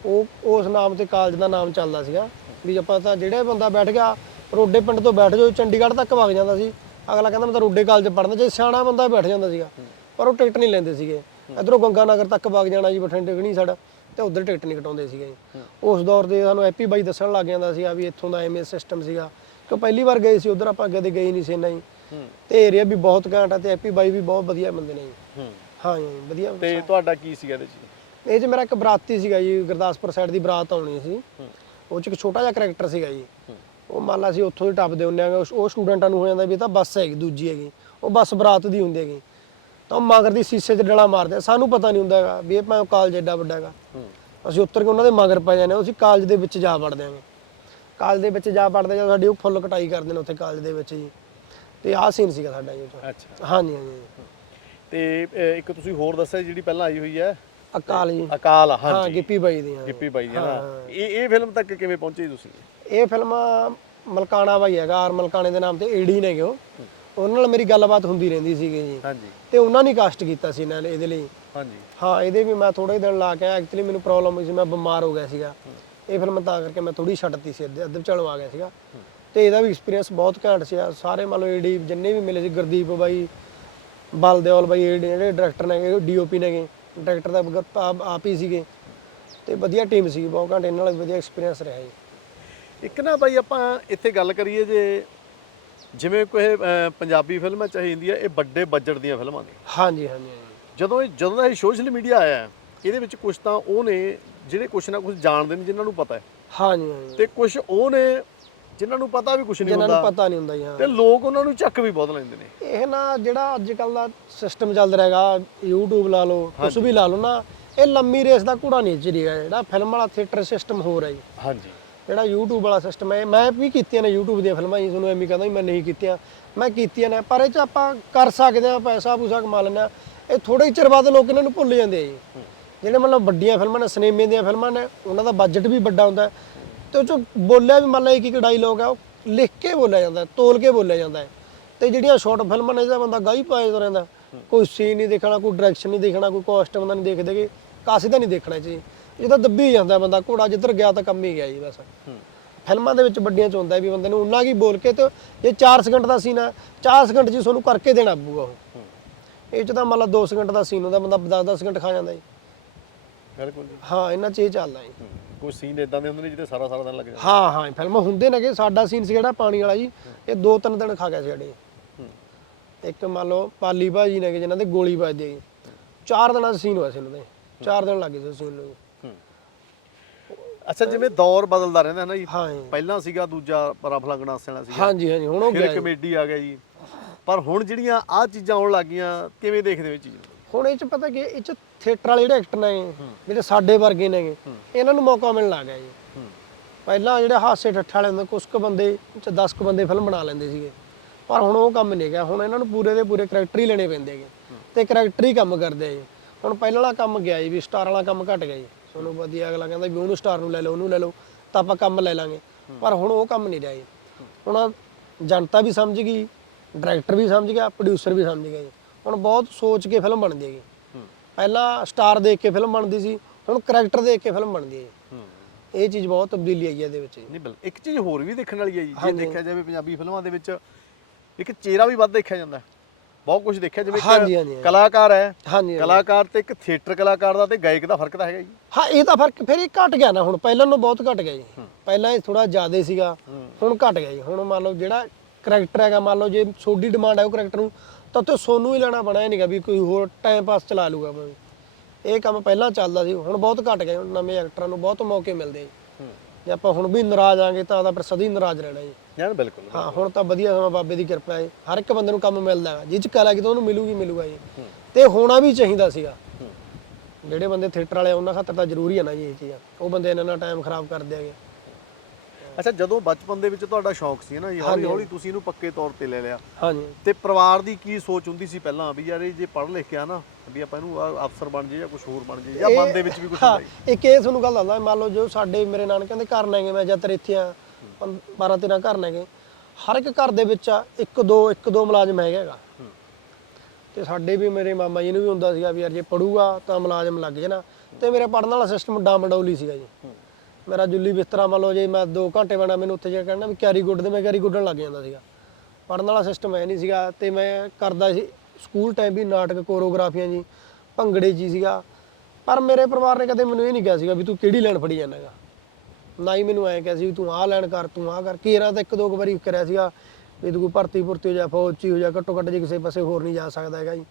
ਉਹ ਉਸ ਨਾਮ ਤੇ ਕਾਲਜ ਦਾ ਨਾਮ ਚੱਲਦਾ ਸੀਗਾ। ਵੀ ਆਪਾਂ ਤਾਂ ਜਿਹੜਾ ਬੰਦਾ ਬੈਠ ਗਿਆ ਰੋਡੇ ਪਿੰਡ ਤੋਂ ਬੈਠ ਜਾਓ ਚੰਡੀਗੜ੍ਹ ਤੱਕ ਵਗ ਜਾਂਦਾ ਸੀ। ਅਗਲਾ ਕਹਿੰਦਾ ਮੈਂ ਤਾਂ ਰੋਡੇ ਕਾਲਜ ਪੜ੍ਹਨਾ ਜੇ ਸਿਆਣਾ ਬੰਦਾ ਬੈਠ ਜਾਂਦਾ ਸੀਗਾ। ਪਰ ਉਹ ਟਿਕਟ ਨਹੀਂ ਲੈਂਦੇ ਸੀਗੇ। ਇਧਰੋਂ ਗੰਗਾ ਨਗਰ ਤੱਕ ਵਗ ਜਾਣਾ ਜੀ ਬਠਿੰਡੇ ਗਣੀ ਸਾਡਾ। ਤੇ ਉਧਰ ਟਿਕਟ ਨਹੀਂ ਕਟਾਉਂਦੇ ਸੀਗੇ ਜੀ। ਉਸ ਦੌਰ ਤੇ ਸਾਨੂੰ ਐਪੀ ਬਾਈ ਦੱਸਣ ਲੱਗ ਜਾਂਦਾ ਸੀ ਆ ਵੀ ਇੱਥੋਂ ਦਾ ਐਵੇਂ ਸਿਸਟਮ ਸੀਗਾ। ਕਿ ਪਹਿਲੀ ਵਾਰ ਗਏ ਸੀ ਉਧਰ ਆਪਾਂ ਕਦੇ ਗਏ ਨਹੀਂ ਸੀ ਇੰਨਾ ਜੀ। ਹੂੰ। ਤੇ ਏਰੀਆ ਵੀ ਬਹੁਤ ਘੈਂਟ ਆ ਤੇ ਐਪੀ ਬਾਈ ਵੀ ਬਹੁਤ ਵਧੀਆ ਬੰਦੇ ਨੇ ਜੀ। ਹੂੰ। ਹਾਂ ਜੀ ਵਧੀਆ ਤੇ ਤੁਹਾਡਾ ਕੀ ਸੀਗਾ ਇਹਦੇ ਚ? ਇਹ ਚ ਮੇਰਾ ਇੱਕ ਬਰਾਤੀ ਸੀਗਾ ਜੀ ਗੁਰਦਾਸਪੁਰ ਸਾਈਡ ਦੀ ਬਰਾਤ ਆਉਣੀ ਸੀ। ਹੂੰ। ਉਹ ਚ ਇੱਕ ਛੋਟਾ ਜਿਹਾ ਕਰੈਕਟਰ ਸੀਗਾ ਜੀ। ਹੂੰ। ਉਹ ਮੰਨ ਲਾ ਸੀ ਉੱਥੋਂ ਹੀ ਟੱਪਦੇ ਹੁੰਦੇ ਆ ਉਹ ਸਟੂਡੈਂਟਾਂ ਨੂੰ ਹੋ ਜਾਂਦਾ ਵੀ ਇਹ ਤਾਂ ਬੱਸ ਹੈਗੀ ਦੂਜੀ ਹੈਗੀ। ਉਹ ਬੱਸ ਬਰਾਤ ਦੀ ਹੁੰਦੀ ਹੈਗੀ। ਤਾਂ ਉਹ ਮਗਰ ਦੀ ਸੀਸੇ 'ਚ ਡਲਾ ਮਾਰਦੇ ਆ। ਸਾਨੂੰ ਪਤਾ ਨਹੀਂ ਹੁੰਦਾ ਹੈਗਾ ਵੀ ਇਹ ਭਾਵੇਂ ਕਾਲਜ ਐਡਾ ਵੱਡਾ ਹੈਗਾ। ਅਸੀਂ ਉੱਤਰ ਕੇ ਉਹਨਾਂ ਦੇ ਮਗਰ ਪੈ ਜਾਂਦੇ ਹਾਂ ਅਸੀਂ ਕਾਲਜ ਦੇ ਵਿੱਚ ਜਾ ਵੜਦੇ ਆਂਗੇ ਕਾਲਜ ਦੇ ਵਿੱਚ ਜਾ ਵੜਦੇ ਜਦੋਂ ਸਾਡੀ ਉਹ ਫੁੱਲ ਕਟਾਈ ਕਰਦੇ ਨੇ ਉੱਥੇ ਕਾਲਜ ਦੇ ਵਿੱਚ ਜੀ। ਤੇ ਆਹ ਸੀਨ ਸੀਗਾ ਸਾਡਾ ਜੀ ਉੱਥੇ। ਅੱਛਾ। ਹਾਂਜੀ ਹਾਂਜੀ ਤੇ ਇੱਕ ਤੁਸੀਂ ਹੋਰ ਦੱਸਿਆ ਜਿਹੜੀ ਪਹਿਲਾਂ ਆਈ ਹੋਈ ਹੈ? ਅਕਾਲ ਜੀ। ਅਕਾਲ ਹਾਂ ਹਾਂਜੀ ਗਿੱਪੀ ਬਾਈ ਦੀ ਹਾਂ। ਗਿੱਪੀ ਬਾਈ ਦੀ ਹੈ ਨਾ। ਇਹ ਇਹ ਫਿਲਮ ਤੱਕ ਕਿਵੇਂ ਪਹੁੰਚੇ ਤੁਸੀਂ? ਇਹ ਫਿਲਮ ਮਲਕਾਣਾ ਬਾਈ ਹੈਗਾ ਆਰ ਮਲਕਾਣੇ ਦੇ ਨਾਮ ਤੇ ਏਡੀ ਨੇਗੇ ਉਹ। ਉਹਨਾਂ ਨਾਲ ਮੇਰੀ ਗੱਲਬਾਤ ਹੁੰਦੀ ਰਹਿੰਦੀ ਸੀਗੀ ਜੀ। ਹਾਂਜੀ। ਤੇ ਉਹਨਾਂ ਨੇ ਕਾਸਟ ਕੀਤਾ ਸੀ ਇਹਨਾਂ ਨੇ ਇਹਦੇ ਲਈ। ਹਾਂਜੀ। ਹਾਂ ਇਹਦੇ ਵੀ ਮੈਂ ਥੋੜੇ ਦਿਨ ਲਾ ਕੇ ਐਕਚੁਅਲੀ ਮੈਨੂੰ ਪ੍ਰੋਬਲਮ ਹੋਈ ਸੀ ਮੈਂ ਬਿਮਾਰ ਹੋ ਗਿਆ ਸੀਗਾ। ਇਹ ਫਿਲਮ ਤਾਂ ਕਰਕੇ ਮੈਂ ਥੋੜੀ ਛੱਡਤੀ ਸੀ ਅੱਧੇ ਅੱਧੇ ਵਿਚਾਲੋਂ ਆ ਗਿਆ ਸੀਗਾ। ਤੇ ਇਹਦਾ ਵੀ ਐਕਸਪੀਰੀਅੰਸ ਬਹੁਤ ਘੈਂਟ ਸੀ ਸਾਰੇ ਮੰਨ ਲਓ ਏਡੀ ਜਿੰਨੇ ਵੀ ਮਿਲੇ ਸੀ ਗੁਰਦੀਪ ਬਾਈ ਬਲਦੇਵਲ ਬਾਈ ਇਹ ਜਿਹੜੇ ਡਾਇਰੈਕਟਰ ਨੇ ਡੀਓਪੀ ਨੇਗੇ ਡਾਇਰੈਕਟਰ ਦਾ ਆਪ ਹੀ ਸੀਗੇ। ਤੇ ਵਧੀਆ ਟੀਮ ਸੀ ਬਹੁਤ ਘੈਂਟ। ਇਹਨਾਂ ਨਾਲ ਵਧੀਆ ਐਕਸਪੀਰੀਅੰਸ ਰਿਹਾ ਜੀ। ਇੱਕ ਨਾ ਬਾਈ ਆਪਾਂ ਇੱਥੇ ਗੱਲ ਕਰੀਏ ਜੇ ਜਿਵੇਂ ਕੋਈ ਅਹ, ਪੰਜਾਬੀ ਫਿਲਮਾਂ ਚਾਹੀ ਹੁੰਦੀ ਹੈ ਇਹ ਵੱਡੇ ਬਜਟ ਦੀਆਂ ਫਿਲਮਾਂ ਨੇ। ਹਾਂਜੀ ਹਾਂਜੀ ਹਾਂਜੀ। ਜਦੋਂ ਇਹ ਜਦੋਂ ਦਾ ਇਹ ਸੋਸ਼ਲ ਮੀਡੀਆ ਆਇਆ ਹੈ, ਇਹਦੇ ਵਿੱਚ ਕੁਝ ਤਾਂ ਉਹ ਨੇ ਜਿਹੜੇ ਕੁਝ ਨਾ ਕੁਝ ਜਾਣਦੇ ਨੇ ਜਿਨ੍ਹਾਂ ਨੂੰ ਪਤਾ ਹੈ। ਹਾਂਜੀ ਹਾਂਜੀ। ਤੇ ਕੁਝ ਉਹ ਨੇ ਜਿਨ੍ਹਾਂ ਨੂੰ ਪਤਾ ਵੀ ਕੁਝ ਨਹੀਂ ਜਿਨ੍ਹਾਂ ਨੂੰ ਹੁੰਦਾ। ਪਤਾ ਨਹੀਂ ਹੁੰਦਾ ਜੀ ਹਾਂ। ਤੇ ਲੋਕ ਉਹਨਾਂ ਨੂੰ ਚੱਕ ਵੀ ਬਹੁਤ ਲੈਂਦੇ ਨੇ। ਇਹ ਨਾ ਜਿਹੜਾ ਅੱਜ ਕੱਲ ਦਾ ਸਿਸਟਮ ਚੱਲ ਰਿਹਾ ਹੈਗਾ YouTube ਲਾ ਲਓ ਕੁਝ ਵੀ ਲਾ ਲਓ ਨਾ ਇਹ ਲੰਮੀ ਰੇਸ ਦਾ ਘੋੜਾ ਨਹੀਂ ਚੜੀਗਾ ਜਿਹੜਾ ਫਿਲਮ ਵਾਲਾ ਥੀਏਟਰ ਸਿਸਟਮ ਹੋ ਰਿਹਾ ਜੀ। ਹਾਂਜੀ। ਜਿਹੜਾ YouTube ਵਾਲਾ ਸਿਸਟਮ ਹੈ ਮੈਂ ਵੀ ਕੀਤੀਆਂ ਨੇ YouTube ਦੀਆਂ ਫਿਲਮਾਂ ਜੀ, ਤੁਹਾਨੂੰ ਐਵੇਂ ਕਹਿੰਦਾ ਵੀ ਮੈਂ ਨਹੀਂ ਕੀਤੀਆਂ। ਮੈਂ ਕੀਤੀਆਂ ਨੇ, ਪਰ ਇਹ ਚ ਆਪਾਂ ਕਰ ਸਕਦੇ ਆ ਪੈਸਾ ਪੂਸਾ ਕਮਾ ਲੈਂਦੇ ਹਾਂ। ਇਹ ਥੋੜੇ ਚਿਰ ਬਾਅਦ ਲੋਕ ਇਹਨਾਂ ਨੂੰ ਭੁੱਲ ਜਾਂਦੇ ਆ ਜੀ। ਜਿਹੜੇ ਮਤਲਬ ਵੱਡੀਆਂ ਫਿਲਮਾਂ ਨੇ, ਸਿਨੇਮੇ ਦੀਆਂ ਫਿਲਮਾਂ ਨੇ, ਉਹਨਾਂ ਦਾ ਬਜਟ ਵੀ ਵੱਡਾ ਹੁੰਦਾ ਹੈ। ਤੇ ਉਹ ਚ ਬੋਲਿਆ ਵੀ ਮੰਨ ਲਾ ਇੱਕ ਇੱਕ ਡਾਇਲੋਗ ਹੈ ਉਹ ਲਿਖ ਕੇ ਬੋਲਿਆ ਜਾਂਦਾ ਤੋਲ ਕੇ ਬੋਲਿਆ ਜਾਂਦਾ ਹੈ। ਤੇ ਜਿਹੜੀਆਂ ਸ਼ਾਰਟ ਫਿਲਮਾਂ ਨੇ, ਇਹਦਾ ਬੰਦਾ ਗਾਈ ਪਾਏ ਤੋਂ ਰਹਿੰਦਾ। ਕੋਈ ਸੀਨ ਨਹੀਂ ਦੇਖਣਾ, ਕੋਈ ਡਾਇਰੈਕਸ਼ਨ ਨਹੀਂ ਦੇਖਣਾ, ਕੋਈ ਕੋਸਟ ਦਾ ਨਹੀਂ ਦੇਖਦੇ ਕਿ, ਕਾਸੇ ਦਾ ਨਹੀਂ ਦੇਖਣਾ ਜੀ। ਇਹ ਤਾਂ ਦੱਬੀ ਜਾਂਦਾ ਬੰਦਾ ਘੋੜਾ ਜਿੱਧਰ ਗਿਆ ਤਾਂ ਕੰਮ ਹੀ ਗਿਆ ਜੀ ਬਸ। ਫਿਲਮਾਂ ਦੇ ਵਿੱਚ ਵੱਡੀਆਂ ਚ ਹੁੰਦਾ ਵੀ ਬੰਦੇ ਨੂੰ ਉਨਾ ਕੀ ਬੋਲ ਕੇ ਤੇ ਜੇ 4 ਸਕਿੰਟ ਦਾ ਸੀਨ ਹੈ 4 ਸਕਿੰਟ ਹੀ ਤੁਹਾਨੂੰ ਕਰਕੇ ਦੇਣਾ ਪਊਗਾ ਉਹ। ਇਹ ਚ ਤਾਂ ਮੰਨ ਲਾ 2 ਸਕਿੰਟ ਦਾ ਸੀਨ ਹੁੰਦਾ ਬੰਦਾ 10-10 ਸਕਿੰਟ ਖਾ ਜਾਂਦਾ ਜੀ। ਬਿਲਕੁਲ ਜੀ। ਹਾਂ ਇਹਨਾਂ ਚ ਇਹ ਚੱਲਦਾ ਜੀ। ਕੋਈ ਸੀਨ ਇਦਾਂ ਦੇ ਹੁੰਦੇ ਨੇ ਜਿਹਦੇ ਸਾਰਾ ਸਾਰਾ ਦਿਨ ਲੱਗ ਜਾਂਦਾ। ਹਾਂ ਹਾਂ ਫਿਲਮਾਂ ਹੁੰਦੇ ਨੇ ਕਿ ਸਾਡਾ ਸੀਨ ਸੀ ਜਿਹੜਾ ਪਾਣੀ ਵਾਲਾ ਜੀ ਇਹ 2-3 ਦਿਨ ਖਾ ਗਿਆ ਸੀ ਸਾਡੇ। ਇੱਕ ਮੰਨ ਲਓ ਪਾਲੀ ਭਾਜੀ ਨੇ ਕਿ ਜਿਨ੍ਹਾਂ ਦੇ ਗੋਲੀ ਵੱਜਦੀ ਹੈ ਜੀ। ਚਾਰ ਦਿਨਾਂ ਦਾ ਸੀਨ ਹੋਇਆ ਸੀ ਇਹਨਾਂ ਦੇ। ਚਾਰ ਦਿਨ ਲੱਗੇ ਸੀ ਸੀਨ ਨੂੰ ਜੀ। ਅੱਛਾ ਜਿਵੇਂ ਦੌਰ ਬਦਲਦਾ ਰਹਿੰਦਾ ਹੈ ਨਾ ਜੀ। ਹਾਂ ਜੀ। ਪਹਿਲਾਂ ਸੀਗਾ ਦੂਜਾ ਰਫਲਾ ਗਣਾਸੇ ਵਾਲਾ ਸੀਗਾ। ਹਾਂਜੀ ਹਾਂਜੀ ਹੁਣ ਹੋ ਗਿਆ ਫਿਰ ਜੀ। ਕਮੇਡੀ ਆ ਗਿਆ ਜੀ। ਪਰ ਹੁਣ ਜਿਹੜੀਆਂ ਆ ਚੀਜ਼ਾਂ ਆਉਣ ਲੱਗੀਆਂ ਕਿਵੇਂ ਦੇਖਦੇ ਹੋ ਇਹ ਚੀਜ਼ ਨੂੰ? ਹੁਣ ਇਹ ਚ ਪਤਾ ਕਿ ਇਹ ਚ ਥੀਏਟਰ ਵਾਲੇ ਜਿਹੜੇ ਐਕਟਰ ਨੇ ਜਿਹੜੇ ਸਾਡੇ ਵਰਗੇ ਨੇਗੇ ਇਹਨਾਂ ਨੂੰ ਮੌਕਾ ਮਿਲਣ ਲੱਗ ਗਿਆ ਜੀ। ਹੂੰ ਪਹਿਲਾਂ ਜਿਹੜੇ ਹਾਸੇ ਠੱਠ ਵਾਲੇ ਹੁੰਦੇ ਕੁਛ ਕੁ ਬੰਦੇ ਚ 10 ਕੁ ਬੰਦੇ ਫਿਲਮ ਬਣਾ ਲੈਂਦੇ ਸੀਗੇ। ਪਰ ਹੁਣ ਉਹ ਕੰਮ ਨਹੀਂ ਗਿਆ ਹੁਣ ਇਹਨਾਂ ਨੂੰ ਪੂਰੇ ਦੇ ਪੂਰੇ ਕਰੈਕਟਰ ਹੀ ਲੈਣੇ ਪੈਂਦੇ ਹੈਗੇ। ਤੇ ਕਰੈਕਟਰ ਹੀ ਕੰਮ ਕਰਦੇ ਆ ਜੀ। ਹੁਣ ਪਹਿਲਾਂ ਵਾਲਾ ਕੰਮ ਗਿਆ ਜੀ ਵੀ ਸਟਾਰ ਵਾਲਾ ਕੰਮ ਘਟ ਗਿਆ ਜੀ। ਤੁਹਾਨੂੰ ਵਧੀਆ ਅਗਲਾ ਕਹਿੰਦਾ ਵੀ ਉਹਨੂੰ ਸਟਾਰ ਨੂੰ ਲੈ ਲਓ ਉਹਨੂੰ ਲੈ ਲਓ ਤਾਂ ਆਪਾਂ ਕੰਮ ਲੈ ਲਾਂਗੇ। ਪਰ ਹੁਣ ਉਹ ਕੰਮ ਨਹੀਂ ਰਿਹਾ ਜੀ। ਹੁਣ ਜਨਤਾ ਵੀ ਸਮਝ ਗਈ ਡਾਇਰੈਕਟਰ ਵੀ ਸਮਝ ਗਿਆ ਪ੍ਰੋਡਿਊਸਰ ਵੀ ਸਮਝ ਗਿਆ ਜੀ। ਹੁਣ ਬਹੁਤ ਸੋਚ ਕੇ ਫਿਲਮ ਬਣਦੀ ਹੈਗੀ। ਪਹਿਲਾਂ ਸਟਾਰ ਦੇਖ ਕੇ ਫਿਲਮ ਬਣਦੀ ਸੀ ਹੁਣ ਕਰੈਕਟਰ ਦੇਖ ਕੇ ਫਿਲਮ ਬਣਦੀ ਹੈ ਇਹ ਚੀਜ਼ ਬਹੁਤ ਤਬਦੀਲੀ ਆਈ ਹੈ ਇਹਦੇ ਵਿੱਚ ਨਹੀਂ ਬਿਲਕੁਲ ਇੱਕ ਚੀਜ਼ ਹੋਰ ਵੀ ਦੇਖਣ ਵਾਲੀ ਹੈ ਜੀ। ਦੇਖਿਆ ਜਾਵੇ ਪੰਜਾਬੀ ਫਿਲਮਾਂ ਦੇ ਵਿੱਚ ਇੱਕ ਚਿਹਰਾ ਵੀ ਵੱਧ ਦੇਖਿਆ ਜਾਂਦਾ ਬਹੁਤ ਕੁਝ ਦੇਖਿਆ ਜਿਵੇਂ ਹਾਂਜੀ, ਹਾਂਜੀ, ਇੱਕ ਹਾਂਜੀ। ਕਲਾਕਾਰ ਹੈ। ਹਾਂਜੀ। ਕਲਾਕਾਰ ਤੇ ਇੱਕ ਥੀਏਟਰ ਕਲਾਕਾਰ ਦਾ ਤੇ ਗਾਇਕ ਦਾ ਫ਼ਰਕ ਤਾਂ ਹੈਗਾ ਜੀ। ਹਾਂ ਇਹ ਤਾਂ ਫ਼ਰਕ ਫਿਰ ਇਹ ਘਟ ਗਿਆ ਨਾ ਹੁਣ ਪਹਿਲਾਂ ਨਾਲੋਂ ਬਹੁਤ ਘਟ ਗਿਆ ਜੀ। ਪਹਿਲਾਂ ਇਹ ਥੋੜਾ ਜ਼ਿਆਦਾ ਸੀਗਾ ਹੁਣ ਘਟ ਗਿਆ ਜੀ। ਹੁਣ ਮੰਨ ਲਓ ਜਿਹੜਾ ਕਰੈਕਟਰ ਹੈਗਾ ਮੰਨ ਲਓ ਜੇ ਸੋਡੀ ਡਿਮਾਂਡ ਹੈ ਉਹ ਕਰੈਕਟਰ ਨੂੰ ਤਾਂ ਉੱਥੇ ਸੋਨੂੰ ਹੀ ਲੈਣਾ ਬਣਾਇਆ ਨਹੀਂਗਾ ਵੀ ਕੋਈ ਹੋਰ ਟਾਈਮ ਪਾਸ ਚਲਾ ਲੂਗਾ ਕੋਈ ਇਹ ਕੰਮ ਪਹਿਲਾਂ ਚੱਲਦਾ ਸੀ ਹੁਣ ਬਹੁਤ ਘਟ ਗਿਆ ਹੁਣ ਨਵੇਂ ਐਕਟਰਾਂ ਨੂੰ ਬਹੁਤ ਮੌਕੇ ਮਿਲਦੇ ਆ ਜੀ। ਜੇ ਆਪਾਂ ਹੁਣ ਵੀ ਨਾਰਾਜ਼ ਆਂਗੇ ਤਾਂ ਤਾਂ ਫਿਰ ਸਦੀ ਨਾਰਾਜ਼ ਰਹਿਣਾ ਜੀ। ਯਾਰ ਬਿਲਕੁਲ ਹਾਂ ਹੁਣ ਤਾਂ ਵਧੀਆ ਸਮਾਂ ਬਾਬੇ ਦੀ ਕਿਰਪਾ ਹੈ। ਹਰ ਇੱਕ ਬੰਦੇ ਨੂੰ ਕੰਮ ਮਿਲਦਾ ਹੈ ਜਿਹ ਚ ਕਲਾ ਕਿਤੇ ਉਹਨੂੰ ਮਿਲੂਗੀ ਮਿਲੂਗਾ ਜੀ। ਤੇ ਹੋਣਾ ਵੀ ਚਾਹੀਦਾ ਸੀਗਾ। ਜਿਹੜੇ ਬੰਦੇ ਥੀਏਟਰ ਵਾਲੇ ਉਹਨਾਂ ਖਾਤਰ ਤਾਂ ਜ਼ਰੂਰੀ ਹੈ ਨਾ ਜੀ ਇਹ ਚੀਜ਼ਾਂ। ਉਹ ਬੰਦੇ ਇਹਨਾਂ ਨਾਲ ਟਾਈਮ ਖਰਾਬ ਕਰਦੇ ਹੈਗੇ। ਅੱਛਾ ਜਦੋਂ ਬਚਪਨ ਦੇ ਵਿੱਚ ਤੁਹਾਡਾ ਸ਼ੌਂਕ ਸੀ ਨਾ ਜੀ ਹੌਲੀ ਹੌਲੀ ਤੁਸੀਂ ਇਹਨੂੰ ਪੱਕੇ ਤੌਰ ਤੇ ਲੈ ਲਿਆ। ਹਾਂਜੀ। ਤੇ ਪਰਿਵਾਰ ਦੀ ਕੀ ਸੋਚ ਹੁੰਦੀ ਸੀ ਪਹਿਲਾਂ? ਵੀ ਯਾਰ ਇਹ ਜੇ ਪੜ੍ਹ ਲਿਖ ਕੇ ਆ ਨਾ ਵੀ ਆਪਾਂ ਇਹਨੂੰ ਅਫਸਰ ਬਣ ਜਾਈਏ ਜਾਂ ਕੁਝ ਹੋਰ ਬਣ ਜਾਈਏ ਜਾਂ ਮਨ ਦੇ ਵਿੱਚ ਵੀ ਕੁਝ ਹੁੰਦਾ ਇੱਕ ਇਹ ਤੁਹਾਨੂੰ ਗੱਲ ਦੱਸਦਾ ਮੰਨ ਲਓ ਜੋ ਸਾਡੇ ਮੇਰੇ ਨਾਨਕਿਆਂ ਦੇ ਘਰ ਨੇਗੇ ਮੈਂ ਜਦ ਇੱਥੇ ਆ 12 13 ਘਰ ਨੇਗੇ। ਹਰ ਇੱਕ ਘਰ ਦੇ ਵਿੱਚ ਆ ਇੱਕ ਦੋ ਇੱਕ ਦੋ ਮੁਲਾਜ਼ਮ ਹੈਗਾ ਹੈਗਾ। ਤੇ ਸਾਡੇ ਵੀ ਮੇਰੇ ਮਾਮਾ ਜੀ ਨੂੰ ਵੀ ਹੁੰਦਾ ਸੀਗਾ ਵੀ ਯਾਰ ਜੇ ਪੜੂਗਾ ਤਾਂ ਮੁਲਾਜ਼ਮ ਲੱਗ ਜਾਣਾ। ਤੇ ਮੇਰੇ ਪੜਨ ਵਾਲਾ ਸਿਸਟਮ ਡਾਮਡੌਲੀ ਸੀਗਾ ਜੀ। ਮੇਰਾ ਜੁੱਲੀ ਬਿਸਤਰਾ ਮੰਨ ਲਓ ਜੇ ਮੈਂ 2 ਘੰਟੇ ਬਣਾ ਮੈਨੂੰ ਉੱਥੇ ਜਾ ਕੇ ਕਹਿਣਾ ਵੀ ਕੈਰੀ ਗੁੱਡ ਤੇ ਮੈਂ ਕੈਰੀ ਗੁੱਡਣ ਲੱਗ ਜਾਂਦਾ ਸੀਗਾ। ਪੜਨ ਵਾਲਾ ਸਿਸਟਮ ਐ ਨਹੀਂ ਸੀਗਾ ਤੇ ਮੈਂ ਕਰਦਾ ਸੀ ਸਕੂਲ ਟਾਈਮ ਵੀ ਨਾਟਕ ਕੋਰੀਓਗ੍ਰਾਫੀਆਂ ਜੀ ਭੰਗੜੇ ਜੀ ਸੀਗਾ। ਪਰ ਮੇਰੇ ਪਰਿਵਾਰ ਨੇ ਕਦੇ ਮੈਨੂੰ ਇਹ ਨਹੀਂ ਕਿਹਾ ਸੀਗਾ ਵੀ ਤੂੰ ਕਿਹੜੀ ਲਾਈਨ ਫੜੀ ਜਾਣਾਗਾ ਨਾ ਹੀ ਮੈਨੂੰ ਐਂ ਕਿਹਾ ਸੀ ਵੀ ਤੂੰ ਆਹ ਲੈਣ ਕਰ ਤੂੰ ਆਹ ਕਰ। ਕੀਰਾਂ ਤਾਂ ਇੱਕ ਦੋ ਕੁ ਵਾਰੀ ਕਰਿਆ ਸੀਗਾ ਵੀ ਤੂੰ ਕੋਈ ਭਰਤੀ ਭੁਰਤੀ ਹੋ ਜਾ ਫੌਜ 'ਚ ਹੀ ਹੋ ਜਾ ਘੱਟੋ ਘੱਟ ਜੇ ਕਿਸੇ ਪਾਸੇ ਹੋਰ ਨਹੀਂ ਜਾ ਸਕਦਾ ਹੈਗਾ ਜੀ।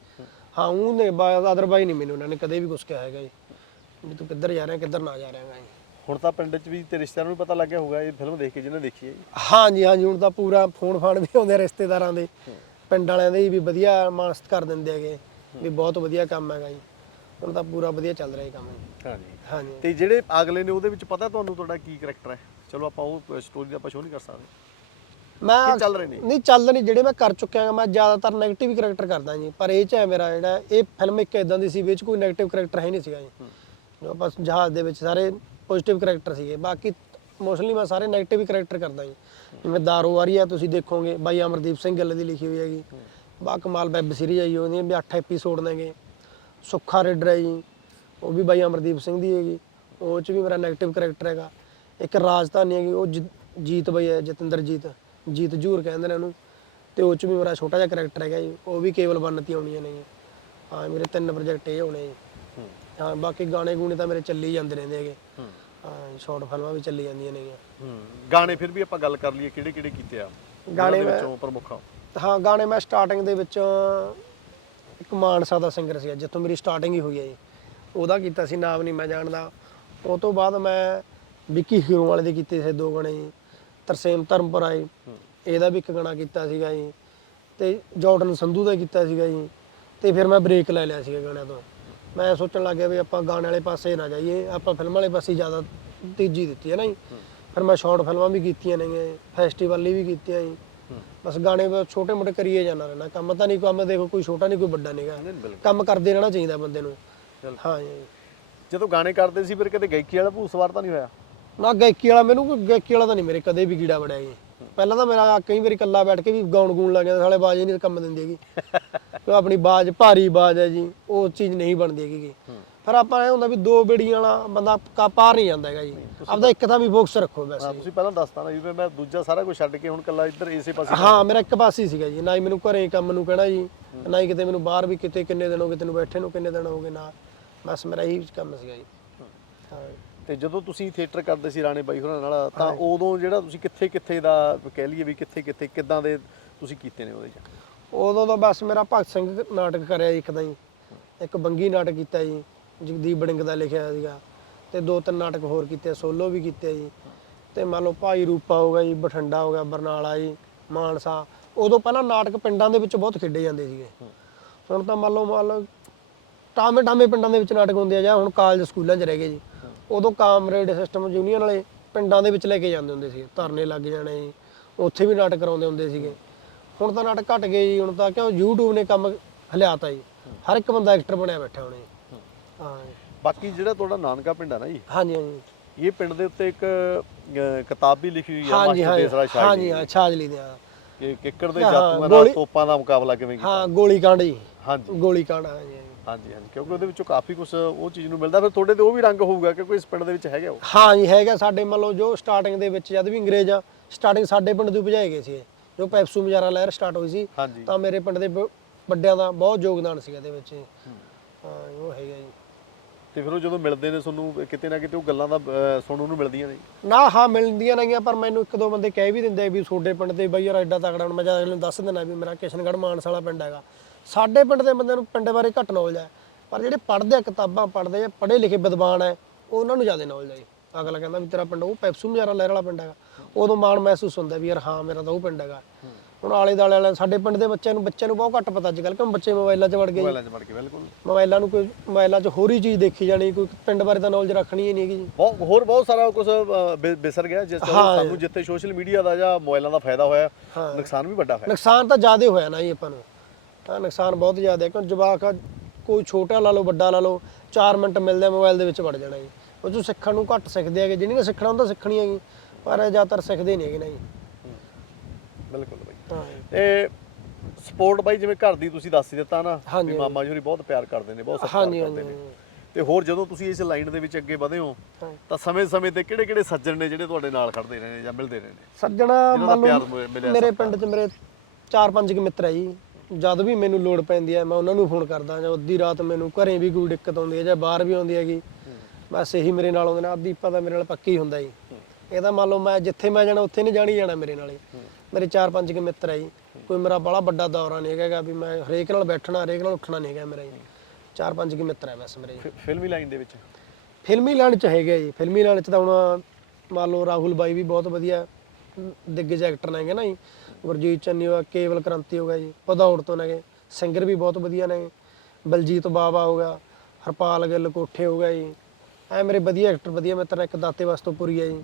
ਹਾਂ ਉਹਨੇ ਅਦਰਵਾਈ ਨਹੀਂ ਮੈਨੂੰ ਉਹਨਾਂ ਨੇ ਕਦੇ ਵੀ ਕੁਝ ਕਿਹਾ ਹੈਗਾ ਜੀ। ਵੀ ਤੂੰ ਕਿੱਧਰ ਜਾ ਰਿਹਾ ਕਿੱਧਰ ਨਾ ਜਾ ਰਿਹਾ ਹੈਗਾ ਜੀ। ਹੁਣ ਤਾਂ ਪਿੰਡ 'ਚ ਵੀ ਤੇ ਰਿਸ਼ਤਿਆਂ ਨੂੰ ਵੀ ਪਤਾ ਲੱਗਿਆ ਹੋਊਗਾ ਇਹ ਫਿਲਮ ਦੇਖ ਕੇ ਜਿਹਨੇ ਦੇਖੀ ਹੈ ਜੀ। ਹਾਂਜੀ ਹਾਂਜੀ ਹੁਣ ਤਾਂ ਪੂਰਾ ਫੋਨ ਫਾਨ ਵੀ ਆਉਂਦੇ ਆ ਰਿਸ਼ਤੇਦਾਰਾਂ ਦੇ। ਪਿੰਡ ਵਾਲਿਆਂ ਦੇ ਵੀ ਵਧੀਆ ਮਾਨਸਤ ਕਰ ਦਿੰਦੇ ਹੈਗੇ ਵੀ ਬਹੁਤ ਵਧੀਆ ਕੰਮ ਹੈਗਾ ਜੀ। ਹੁਣ ਤਾਂ ਪੂਰਾ ਵਧੀਆ ਚੱਲ ਰਿਹਾ ਇਹ ਕੰਮ ਹਾਂਜੀ। ਹਾਂਜੀ। ਤੇ ਜਿਹੜੇ ਅਗਲੇ ਨੇ ਉਹਦੇ ਵਿੱਚ ਪਤਾ ਤੁਹਾਨੂੰ ਤੁਹਾਡਾ ਕੀ ਕੈਰੈਕਟਰ ਹੈ? ਚਲੋ ਆਪਾਂ ਉਹ ਸਟੋਰੀ ਦਾ ਆਪਾਂ ਸ਼ੋਅ ਨਹੀਂ ਕਰ ਸਕਦੇ। ਮੈਂ ਚੱਲ ਰਹੇ ਨੇ? ਨਹੀਂ ਚੱਲ ਨਹੀਂ ਜਿਹੜੇ ਮੈਂ ਕਰ ਚੁੱਕਿਆ ਮੈਂ ਜ਼ਿਆਦਾਤਰ 네ਗੇਟਿਵ ਕੈਰੈਕਟਰ ਕਰਦਾ ਜੀ। ਪਰ ਇਹ ਚ ਹੈ ਮੇਰਾ ਜਿਹੜਾ ਇਹ ਫਿਲਮ ਇੱਕ ਇਦਾਂ ਦੀ ਸੀ ਵਿੱਚ ਕੋਈ 네ਗੇਟਿਵ ਕੈਰੈਕਟਰ ਹੈ ਨਹੀਂ ਸੀਗਾ ਜੀ। ਜੋ ਬਸ ਜਹਾਜ਼ ਦੇ ਵਿੱਚ ਸਾਰੇ ਪੋਜ਼ਿਟਿਵ ਕੈਰੈਕਟਰ ਸੀਗੇ। ਬਾਕੀ ਮੋਸਟਲੀ ਮੈਂ ਸਾਰੇ 네ਗੇਟਿਵ ਹੀ ਕੈਰੈਕਟਰ ਕਰਦਾ ਜੀ। ਜਿਵੇਂ ਦਾਰੂ ਆ ਰਹੀ ਆ ਤੁਸੀਂ ਦੇਖੋਗੇ ਬਾਈ ਅਮਰਦੀਪ ਸਿੰਘ ਗੱਲ ਦੀ ਲਿਖੀ ਹੋਈ ਹੈਗੀ। ਬਾ ਕਮਾਲ ਵੈਬ ਸੀਰੀਜ਼ ਆਈ ਹੋਣੀ ਵੀ 8 ਐਪੀਸੋਡ ਨੇਗੇ। ਸੁੱਖਾ ਰੇਡਰ ਹੈ ਜੀ। ਉਹ ਵੀ ਬਾਈ ਅਮਰਦੀਪ ਸਿੰਘ ਦੀ ਹੈਗੀ ਉਹ ਚ ਵੀ ਮੇਰਾ 네ਗੇਟਿਵ ਕਰੈਕਟਰ ਹੈਗਾ। ਇੱਕ ਰਾਜਧਾਨੀ ਹੈਗੀ ਉਹ ਜੀਤ ਬਈ ਹੈ ਜਤਿੰਦਰਜੀਤ ਜੀਤ ਜੂਰ ਕਹਿੰਦੇ ਨੇ ਉਹਨੂੰ। ਤੇ ਉਹ ਚ ਵੀ ਮੇਰਾ ਛੋਟਾ ਜਿਹਾ ਕਰੈਕਟਰ ਹੈਗਾ ਜੀ ਉਹ ਵੀ ਕੇਵਲ ਬੰਨਤੀ ਆਉਣੀਆਂ ਨੇ ਹਾਂ ਮੇਰੇ ਤਿੰਨ ਪ੍ਰੋਜੈਕਟ ਇਹ ਹੋਣੇ ਜੀ। ਹੂੰ। ਬਾਕੀ ਗਾਣੇ ਗੂਣੇ ਤਾਂ ਮੇਰੇ ਚੱਲੀ ਜਾਂਦੇ ਰਹਿੰਦੇ ਹੈਗੇ। ਹੂੰ। ਸ਼ਾਰਟ ਫਿਲਮਾਂ ਵੀ ਚੱਲੀ ਜਾਂਦੀਆਂ ਹੂੰ ਗਾਣੇ ਫਿਰ ਵੀ ਆਪਾਂ ਗੱਲ ਕਰ ਲਈਏ ਕਿਹੜੇ ਕਿਹੜੇ ਕੀਤੇ ਆ? ਗਾਣੇ ਵਿੱਚੋਂ ਪ੍ਰਮੁੱਖ ਹਾਂ ਗਾਣੇ ਮੈਂ ਸਟਾਰਟਿੰਗ ਦੇ ਵਿੱਚ ਇੱਕ ਮਾਨਸਾ ਦਾ ਸਿੰਗਰ ਸੀਗਾ ਜਿੱਥੋਂ ਮੇਰੀ ਸਟਾਰਟਿੰਗ ਹੀ ਹੋਈ ਹੈ ਜੀ। ਉਹਦਾ ਕੀਤਾ ਸੀ ਨਾਮ ਨਹੀਂ ਮੈਂ ਜਾਣਦਾ। ਉਹ ਤੋਂ ਬਾਅਦ ਮੈਂ ਵਿੱਕੀ ਹੀਰੋ ਵਾਲੇ ਦੇ ਕੀਤੇ ਸੀ ਦੋ ਗਾਣੇ। ਜੀ ਤਰਸੇਮ ਧਰਮਪੁਰਾ ਜੀ ਇਹਦਾ ਵੀ ਇੱਕ ਗਾਣਾ ਕੀਤਾ ਸੀਗਾ ਜੀ। ਤੇ ਜਾਰਡਨ ਸੰਧੂ ਦਾ ਕੀਤਾ ਸੀਗਾ ਜੀ। ਤੇ ਫਿਰ ਮੈਂ ਬ੍ਰੇਕ ਲੈ ਲਿਆ ਸੀਗਾ ਗਾਣਿਆਂ ਤੋਂ। ਮੈਂ ਸੋਚਣ ਲੱਗ ਗਿਆ ਵੀ ਆਪਾਂ ਗਾਣੇ ਵਾਲੇ ਪਾਸੇ ਨਾ ਜਾਈਏ। ਆਪਾਂ ਫਿਲਮ ਵਾਲੇ ਪਾਸੇ ਜ਼ਿਆਦਾ ਤੇਜ਼ੀ ਦਿੱਤੀ ਹੈ ਨਾ ਜੀ। ਫਿਰ ਮੈਂ ਸ਼ਾਰਟ ਫਿਲਮਾਂ ਵੀ ਕੀਤੀਆਂ ਨੇਗੀਆਂ ਫੈਸਟੀਵਲ ਲਈ ਵੀ ਕੀਤੀਆਂ ਜੀ। ਬਸ ਗਾਣੇ ਛੋਟੇ ਮੋਟੇ ਕਰੀਏ ਜਾਣਾ ਰਹਿਣਾ। ਕੰਮ ਤਾਂ ਨਹੀਂ ਕੰਮ ਦੇਖੋ ਕੋਈ ਛੋਟਾ ਨਹੀਂ ਕੋਈ ਵੱਡਾ ਨਹੀਂਗਾ ਕੰਮ ਕਰਦੇ ਰਹਿਣਾ ਚਾਹੀਦਾ ਬੰਦੇ ਨੂੰ। ਚਲ। ਹਾਂ ਜੀ ਜਦੋਂ ਗਾਣੇ ਕਰਦੇ ਸੀ ਫਿਰ ਕਦੇ ਗਾਇਕੀ ਵਾਲਾ ਭੂਤ ਸਵਾਰ ਤਾਂ ਨਹੀਂ ਹੋਇਆ? ਨਾ ਗਾਇਕੀ ਵਾਲਾ ਮੈਨੂੰ ਕੋਈ ਗਾਇਕੀ ਵਾਲਾ ਤਾਂ ਨਹੀਂ ਮੇਰੇ ਕਦੇ ਵੀ ਕੀੜਾ ਵੜਿਆ ਜੀ। ਪਹਿਲਾਂ ਤਾਂ ਮੇਰਾ ਕਈ ਵਾਰੀ ਇਕੱਲਾ ਬੈਠ ਕੇ ਵੀ ਗਾਉਣ ਗੂਣ ਲੱਗ ਜਾਂਦਾ ਸਾਲੇ ਬਾਜ ਹੀ ਨਹੀਂ ਕੰਮ ਦਿੰਦੀ ਹੈਗੀ। ਕਿਉਂ ਆਪਣੀ ਬਾਜ ਭਾਰੀ ਬਾਜ ਹੈ ਜੀ ਉਹ ਚੀਜ਼ ਨਹੀਂ ਬਣਦੀ ਹੈਗੀ। ਫਿਰ ਆਪਾਂ ਇਹ ਹੁੰਦਾ ਵੀ ਦੋ ਬੇੜੀਆਂ ਵਾਲਾ ਬੰਦਾ ਕਾ ਪਾਰ ਨਹੀਂ ਜਾਂਦਾ ਹੈਗਾ ਜੀ। ਆਪਦਾ ਇੱਕ ਥਾਂ ਵੀ ਫੋਕਸ ਰੱਖੋ ਵੈਸੇ ਤੁਸੀਂ ਪਹਿਲਾਂ ਦੱਸਤਾ ਨਾ ਜੀ ਵੀ ਮੈਂ ਦੂਜਾ ਸਾਰਾ ਕੁਝ ਛੱਡ ਕੇ ਹੁਣ ਕੱਲਾ ਇੱਧਰ ਇਸੇ ਪਾਸੇ ਹਾਂ ਮੇਰਾ ਇੱਕ ਪਾਸੇ ਸੀਗਾ ਜੀ ਨਾ ਹੀ ਮੈਨੂੰ ਘਰੇ ਕੰਮ ਨੂੰ ਕਹਿਣਾ ਜੀ ਨਾ ਹੀ ਕਿਤੇ ਮੈਨੂੰ ਬਾਹਰ ਵੀ ਕਿਤੇ ਕਿੰਨੇ ਦਿਨ ਹੋ ਗਏ ਤੈਨੂੰ ਬੈਠੇ ਨੂੰ ਕਿੰਨੇ ਦਿਨ ਹੋ ਗਏ ਨਾ ਬਸ ਮੇਰਾ ਇਹੀ ਕੰਮ ਸੀਗਾ ਜੀ। ਹਾਂ। ਤੇ ਜਦੋਂ ਤੁਸੀਂ ਥੀਏਟਰ ਕਰਦੇ ਸੀ ਰਾਣੇ ਬਾਈ ਹੋਰਾਂ ਨਾਲ ਤਾਂ ਉਦੋਂ ਜਿਹੜਾ ਤੁਸੀਂ ਕਿੱਥੇ ਕਿੱਥੇ ਦਾ ਕਹਿ ਲਈਏ ਵੀ ਕਿੱਥੇ ਕਿੱਥੇ ਕਿੱਦਾਂ ਦੇ ਤੁਸੀਂ ਕੀਤੇ ਨੇ ਉਹਦੇ ਚ? ਉਦੋਂ ਤਾਂ ਬਸ ਮੇਰਾ ਭਗਤ ਸਿੰਘ ਨਾਟਕ ਕਰਿਆ ਇੱਕ ਤਾਂ ਇੱਕ ਬੰਗੀ ਨਾਟਕ ਕੀਤਾ ਜੀ ਜਗਦੀਪ ਬੜਿੰਗ ਦਾ ਲਿਖਿਆ ਸੀਗਾ। ਤੇ ਦੋ ਤਿੰਨ ਨਾਟਕ ਹੋਰ ਕੀਤੇ ਸੋਲੋ ਵੀ ਕੀਤੇ ਜੀ। ਤੇ ਮੰਨ ਲਓ ਭਾਈ ਰੂਪਾ ਹੋ ਗਿਆ ਜੀ ਬਠਿੰਡਾ ਹੋ ਗਿਆ ਬਰਨਾਲਾ ਜੀ ਮਾਨਸਾ। ਉਦੋਂ ਪਹਿਲਾਂ ਨਾਟਕ ਪਿੰਡਾਂ ਦੇ ਵਿੱਚ ਬਹੁਤ ਖੇਡੇ ਜਾਂਦੇ ਸੀਗੇ। ਹੁਣ ਤਾਂ ਮੰਨ ਲਓ ਮੰਨ ਲਓ ਟਾਮੇ ਟਾਮੇ ਪਿੰਡਾਂ ਦੇ ਵਿੱਚ ਨਾਟਕ ਹੁੰਦੇ ਆ ਜਾਂ ਹੁਣ ਕਾਲਜ ਸਕੂਲਾਂ 'ਚ ਰਹਿ ਗਏ ਜੀ। ਉਦੋਂ ਕਾਮਰੇਡ ਸਿਸਟਮ ਯੂਨੀਅਨ ਵਾਲੇ ਪਿੰਡਾਂ ਦੇ ਵਿੱਚ ਲੈ ਕੇ ਜਾਂਦੇ ਹੁੰਦੇ ਸੀ। ਧਰਨੇ ਲੱਗ ਜਾਣੇ ਜੀ ਉੱਥੇ ਵੀ ਨਾਟਕ ਕਰਾਉਂਦੇ ਹੁੰਦੇ ਸੀਗੇ। ਹੁਣ ਤਾਂ ਨਾਟਕ ਘਟ ਗਏ ਜੀ ਹੁਣ ਤਾਂ ਕਿਉਂ YouTube ਨੇ ਕੰਮ ਹਲਿਆਤਾ ਜੀ। ਹਰ ਇੱਕ ਬੰਦਾ ਐਕਟਰ ਬਣਿਆ ਬੈਠਾ ਹੁਣ ਜੀ ਹਾਂ। ਬਾਕੀ ਜਿਹੜਾ ਤੁਹਾਡਾ ਨਾਨਕਾ ਪਿੰਡ ਆ ਨਾ ਜੀ ਹਾਂਜੀ ਹਾਂਜੀ। ਇਹ ਪਿੰਡ ਦੇ ਉੱਤੇ ਇੱਕ ਕਿਤਾਬ ਵੀ ਲਿਖੀ ਹੋਈ ਆ ਮਾਸਟਰ ਦੇਸਰਾ ਸ਼ਾਹ ਹਾਂਜੀ ਹਾਂ ਛਾਜਲੀ ਦੇ। ਕਿ ਕਿੱਕਰ ਦੇ ਜਾਤੂਆਂ ਨਾਲ ਤੋਪਾਂ ਦਾ ਮੁਕਾਬਲਾ ਕਿਵੇਂ ਕੀਤਾ? ਹਾਂ ਗੋਲੀ ਕਾਂਡ ਜੀ। ਹਾਂਜੀ। ਗੋਲੀ ਕਾਂਡ ਹਾਂਜੀ। ਹਾਂਜੀ। ਹਾਂਜੀ ਕਿਉਂਕਿ ਉਹਦੇ ਵਿੱਚੋਂ ਕਾਫੀ ਕੁਝ ਉਹ ਚੀਜ਼ ਨੂੰ ਮਿਲਦਾ ਫਿਰ ਤੁਹਾਡੇ ਤੇ ਉਹ ਵੀ ਰੰਗ ਹੋਊਗਾ ਕਿਉਂਕਿ ਇਸ ਪਿੰਡ ਦੇ ਵਿੱਚ ਹੈਗਾ ਉਹ ਹਾਂ ਜੀ ਹੈਗਾ ਸਾਡੇ ਮੰਨ ਲਓ ਜੋ ਸਟਾਰਟਿੰਗ ਦੇ ਵਿੱਚ ਜਦ ਵੀ ਅੰਗਰੇਜ਼ ਆ ਸਟਾਰਟਿੰਗ ਸਾਡੇ ਪਿੰਡ ਤੋਂ ਭਜਾਏ ਗਏ ਸੀ ਇਹ। ਜੋ ਪੈਪਸੂ ਮਜਾਰਾ ਲਹਿਰ ਸਟਾਰਟ ਹੋਈ ਸੀ ਹਾਂਜੀ ਤਾਂ ਮੇਰੇ ਪਿੰਡ ਦੇ ਬ- ਵੱਡਿਆਂ ਦਾ ਬਹੁਤ ਯੋਗਦਾਨ ਸੀ ਇਹਦੇ ਵਿੱਚ ਜੀ। ਹਾਂ ਉਹ ਹੈਗਾ ਜੀ ਤੇ ਫਿਰ ਉਹ ਜਦੋਂ ਮਿਲਦੇ ਨੇ ਤੁਹਾਨੂੰ ਕਿਤੇ ਨਾ ਕਿਤੇ ਉਹ ਗੱਲਾਂ ਦਾ ਅਹ, ਸੁਣਨ ਨੂੰ ਮਿਲਦੀਆਂ ਨੇ ਨਾ ਹਾਂ ਮਿਲਦੀਆਂ ਨਹੀਂਆਂ ਪਰ ਮੈਨੂੰ ਇੱਕ ਦੋ ਬੰਦੇ ਕਹਿ ਵੀ ਦਿੰਦੇ ਆ ਵੀ ਤੁਹਾਡੇ ਪਿੰਡ ਤੇ ਬਈ ਯਾਰ ਐਡਾ ਤਕੜਾ ਹੁਣ ਮੈਂ ਜਦ ਅਗਲੇ ਨੂੰ ਦੱਸ ਦਿੰਦਾ ਵੀ ਮੇਰਾ ਕਿਸ਼ਨਗੜ੍ਹ ਮਾਨਸਾ ਵਾਲਾ ਪਿੰਡ ਹੈਗਾ ਸਾਡੇ ਪਿੰਡ ਦੇ ਬੰਦੇ ਨੂੰ ਪਿੰਡ ਬਾਰੇ ਘੱਟ ਨੌਲੇਜ ਹੈ ਪਰ ਜਿਹੜੇ ਪੜ੍ਹਦੇ ਆ ਕਿਤਾਬਾਂ ਪੜ੍ਹਦੇ ਆ ਪੜ੍ਹੇ ਲਿਖੇ ਵਿਦਵਾਨ ਹੈ ਉਹਨਾਂ ਨੂੰ ਜ਼ਿਆਦਾ ਨੌਲੇਜ ਹੈ। ਅਗਲਾ ਕਹਿੰਦਾ ਵੀ ਤੇਰਾ ਪਿੰਡ ਉਹ ਪੈਪਸੂ ਮਜਾਰਾ ਲਹਿਰ ਵਾਲਾ ਪਿੰਡ ਹੈਗਾ ਉਦੋਂ ਮਾਣ ਮਹਿਸੂਸ ਹੁੰਦਾ ਵੀ ਯਾਰ ਹਾਂ ਮੇਰਾ ਤਾਂ ਉਹ ਪਿੰਡ ਹੈਗਾ ਹੁਣ ਆਲੇ ਦਾਲੇ ਵਾਲੇ ਸਾਡੇ ਪਿੰਡ ਦੇ ਬੱਚਿਆਂ ਨੂੰ ਬੱਚਿਆਂ ਨੂੰ ਬਹੁਤ ਘੱਟ ਪਤਾ ਅੱਜ ਕੱਲ੍ਹ ਕਿ ਬੱਚੇ ਮੋਬਾਈਲਾਂ 'ਚ ਵੜ ਗਏ। ਮੋਬਾਈਲਾਂ 'ਚ ਵੜ ਕੇ ਬਿਲਕੁਲ ਮੋਬਾਈਲਾਂ ਨੂੰ ਕੋਈ ਮੋਬਾਈਲਾਂ 'ਚ ਹੋਰ ਹੀ ਚੀਜ਼ ਦੇਖੀ ਜਾਣੀ ਕੋਈ ਪਿੰਡ ਬਾਰੇ ਤਾਂ ਨੌਲੇਜ ਰੱਖਣੀ ਹੀ ਨਹੀਂ ਹੈਗੀ ਬਹੁਤ ਹੋਰ ਬਹੁਤ ਸਾਰਾ ਕੁਝ ਵਿਸਰ ਗਿਆ ਜਿਸ ਤਰ੍ਹਾਂ। ਸਾਨੂੰ ਜਿੱਥੇ ਸੋਸ਼ਲ ਮੀਡੀਆ ਦਾ ਜਾਂ ਮੋਬਾਈਲਾਂ ਦਾ ਫਾਇਦਾ ਹੋਇਆ। ਨੁਕਸਾਨ ਵੀ ਵੱਡਾ ਹੋਇਆ ਨੁਕਸਾਨ ਤਾਂ ਜ਼ਿਆਦਾ ਹੋਇਆ ਨਾ ਜੀ ਆਪਾਂ ਨੂੰ ਹਾਂ ਨੁਕਸਾਨ ਬਹੁਤ ਜ਼ਿਆਦਾ ਹੈ ਕਿਉਂ ਜਵਾਕ ਕੋਈ ਛੋਟਾ ਲਾ ਲਓ ਵੱਡਾ ਲਾ ਲਓ 4 ਮਿੰਟ ਮਿਲਦੇ ਮੋਬਾਈਲ ਦੇ ਵਿੱਚ ਵੜ ਜਾਣਾ ਜੀ। ਉਹ ਚੋਂ ਸਿੱਖਣ ਨੂੰ ਘੱਟ ਸਿੱਖਦੇ ਹੈਗੇ ਜਿਹਨੇ ਸਿੱਖਣਾ ਹੁੰਦਾ ਸਿੱਖਣੀ ਹੈਗੀ ਪਰ ਜ਼ਿਆਦਾਤਰ ਸਿੱਖਦੇ ਨਹੀਂ ਹੈਗੇ ਨਾ ਜੀ। ਬਿਲਕੁਲ ਬਾਈ। ਹਾਂ ਤੇ ਸਪੋਰਟ ਬਾਈ ਜਿਵੇਂ ਘਰ ਦੀ ਤੁਸੀਂ ਦੱਸ ਦਿੱਤਾ ਨਾ ਵੀ ਮਾਮਾ ਜੀ ਹੋਰੀ ਬਹੁਤ ਪਿਆਰ ਕਰਦੇ ਨੇ ਬਹੁਤ ਸਤਿਕਾਰ ਕਰਦੇ ਨੇ। ਤੇ ਹੋਰ ਜਦੋਂ ਤੁਸੀਂ ਇਸ ਲਾਈਨ ਦੇ ਵਿੱਚ ਅੱਗੇ ਵਧੇ ਹੋ। ਤਾਂ ਸਮੇਂ-ਸਮੇਂ ਤੇ ਕਿਹੜੇ-ਕਿਹੜੇ ਸੱਜਣ ਨੇ ਜਿਹੜੇ ਤੁਹਾਡੇ ਨਾਲ ਖੜਦੇ ਰਹੇ ਨੇ ਜਾਂ ਮਿਲਦੇ ਰਹੇ ਨੇ? ਸੱਜਣਾ ਮੰਨ ਲਓ ਮੇਰੇ ਪਿੰਡ 'ਚ ਮੇਰੇ ਚਾਰ ਪੰਜ ਕੁ ਮਿੱਤਰ ਹੈ ਜੀ। ਜਦ ਵੀ ਮੈਨੂੰ ਲੋੜ ਪੈਂਦੀ ਹੈ ਮੈਂ ਉਹਨਾਂ ਨੂੰ ਫੋਨ ਕਰਦਾ ਜਾਂ ਅੱਧੀ ਰਾਤ ਮੈਨੂੰ ਘਰੇ ਵੀ ਕੋਈ ਦਿੱਕਤ ਆਉਂਦੀ ਹੈ ਜਾਂ ਬਾਹਰ ਵੀ ਆਉਂਦੀ ਹੈਗੀ ਬਸ ਇਹੀ ਮੇਰੇ ਨਾਲ ਆਉਂਦੇ ਨੇ ਅੱਧੀ ਪਤਾ ਮੇਰੇ ਨਾਲ ਪੱਕੀ ਹੁੰਦਾ ਜੀ। ਇਹਦਾ ਮੰਨ ਲਓ ਮੈਂ ਜਿੱਥੇ ਮੈਂ ਜਾਣਾ ਉੱਥੇ ਨਹੀਂ ਜਾਣੀ ਜਾਣਾ ਮੇਰੇ ਨਾਲ ਮੇਰੇ ਚਾਰ ਪੰਜ ਕੁ ਮਿੱਤਰ ਹੈ ਜੀ। ਕੋਈ ਮੇਰਾ ਬੜਾ ਵੱਡਾ ਦੌਰਾ ਨਹੀਂ ਹੈਗਾ ਵੀ ਮੈਂ ਹਰੇਕ ਨਾਲ ਬੈਠਣਾ ਹਰੇਕ ਨਾਲ ਉੱਠਣਾ ਨਹੀਂ ਹੈਗਾ ਮੇਰਾ ਜੀ। ਚਾਰ ਪੰਜ ਕੁ ਮਿੱਤਰ ਹੈ ਬਸ ਮੇਰੇ ਜੀ। ਫਿਲਮੀ ਲਾਈਨ ਦੇ ਵਿੱਚ? ਫਿਲਮੀ ਲਾਈਨ ਚ ਹੈਗੇ ਜੀ। ਫਿਲਮੀ ਲਾਈਨ ਚ ਤਾਂ ਹੁਣ ਮੰਨ ਲਓ ਰਾਹੁਲ ਬਾਈ ਵੀ ਬਹੁਤ ਵਧੀਆ ਦਿੱਗਜ ਐਕਟਰ ਨੇਗੇ ਨਾ ਜੀ। ਗੁਰਜੀਤ ਚੰਨੀ ਹੋ ਗਿਆ ਕੇਵਲ ਕ੍ਰਾਂਤੀ ਹੋ ਗਿਆ ਜੀ ਪਧੌੜ ਤੋਂ ਨੇਗੇ ਸਿੰਗਰ ਵੀ ਬਹੁਤ ਵਧੀਆ ਨੇ ਬਲਜੀਤ ਬਾਵਾ ਹੋ ਗਿਆ ਹਰਪਾਲ ਗਿੱਲ ਕੋਠੇ ਹੋ ਗਿਆ ਜੀ ਐ ਮੇਰੇ ਵਧੀਆ ਐਕਟਰ ਵਧੀਆ ਮਿੱਤਰ ਨੇ, ਇੱਕ ਦਾਤੇ ਵਾਸਤੋਪੁਰੀ ਹੈ ਜੀ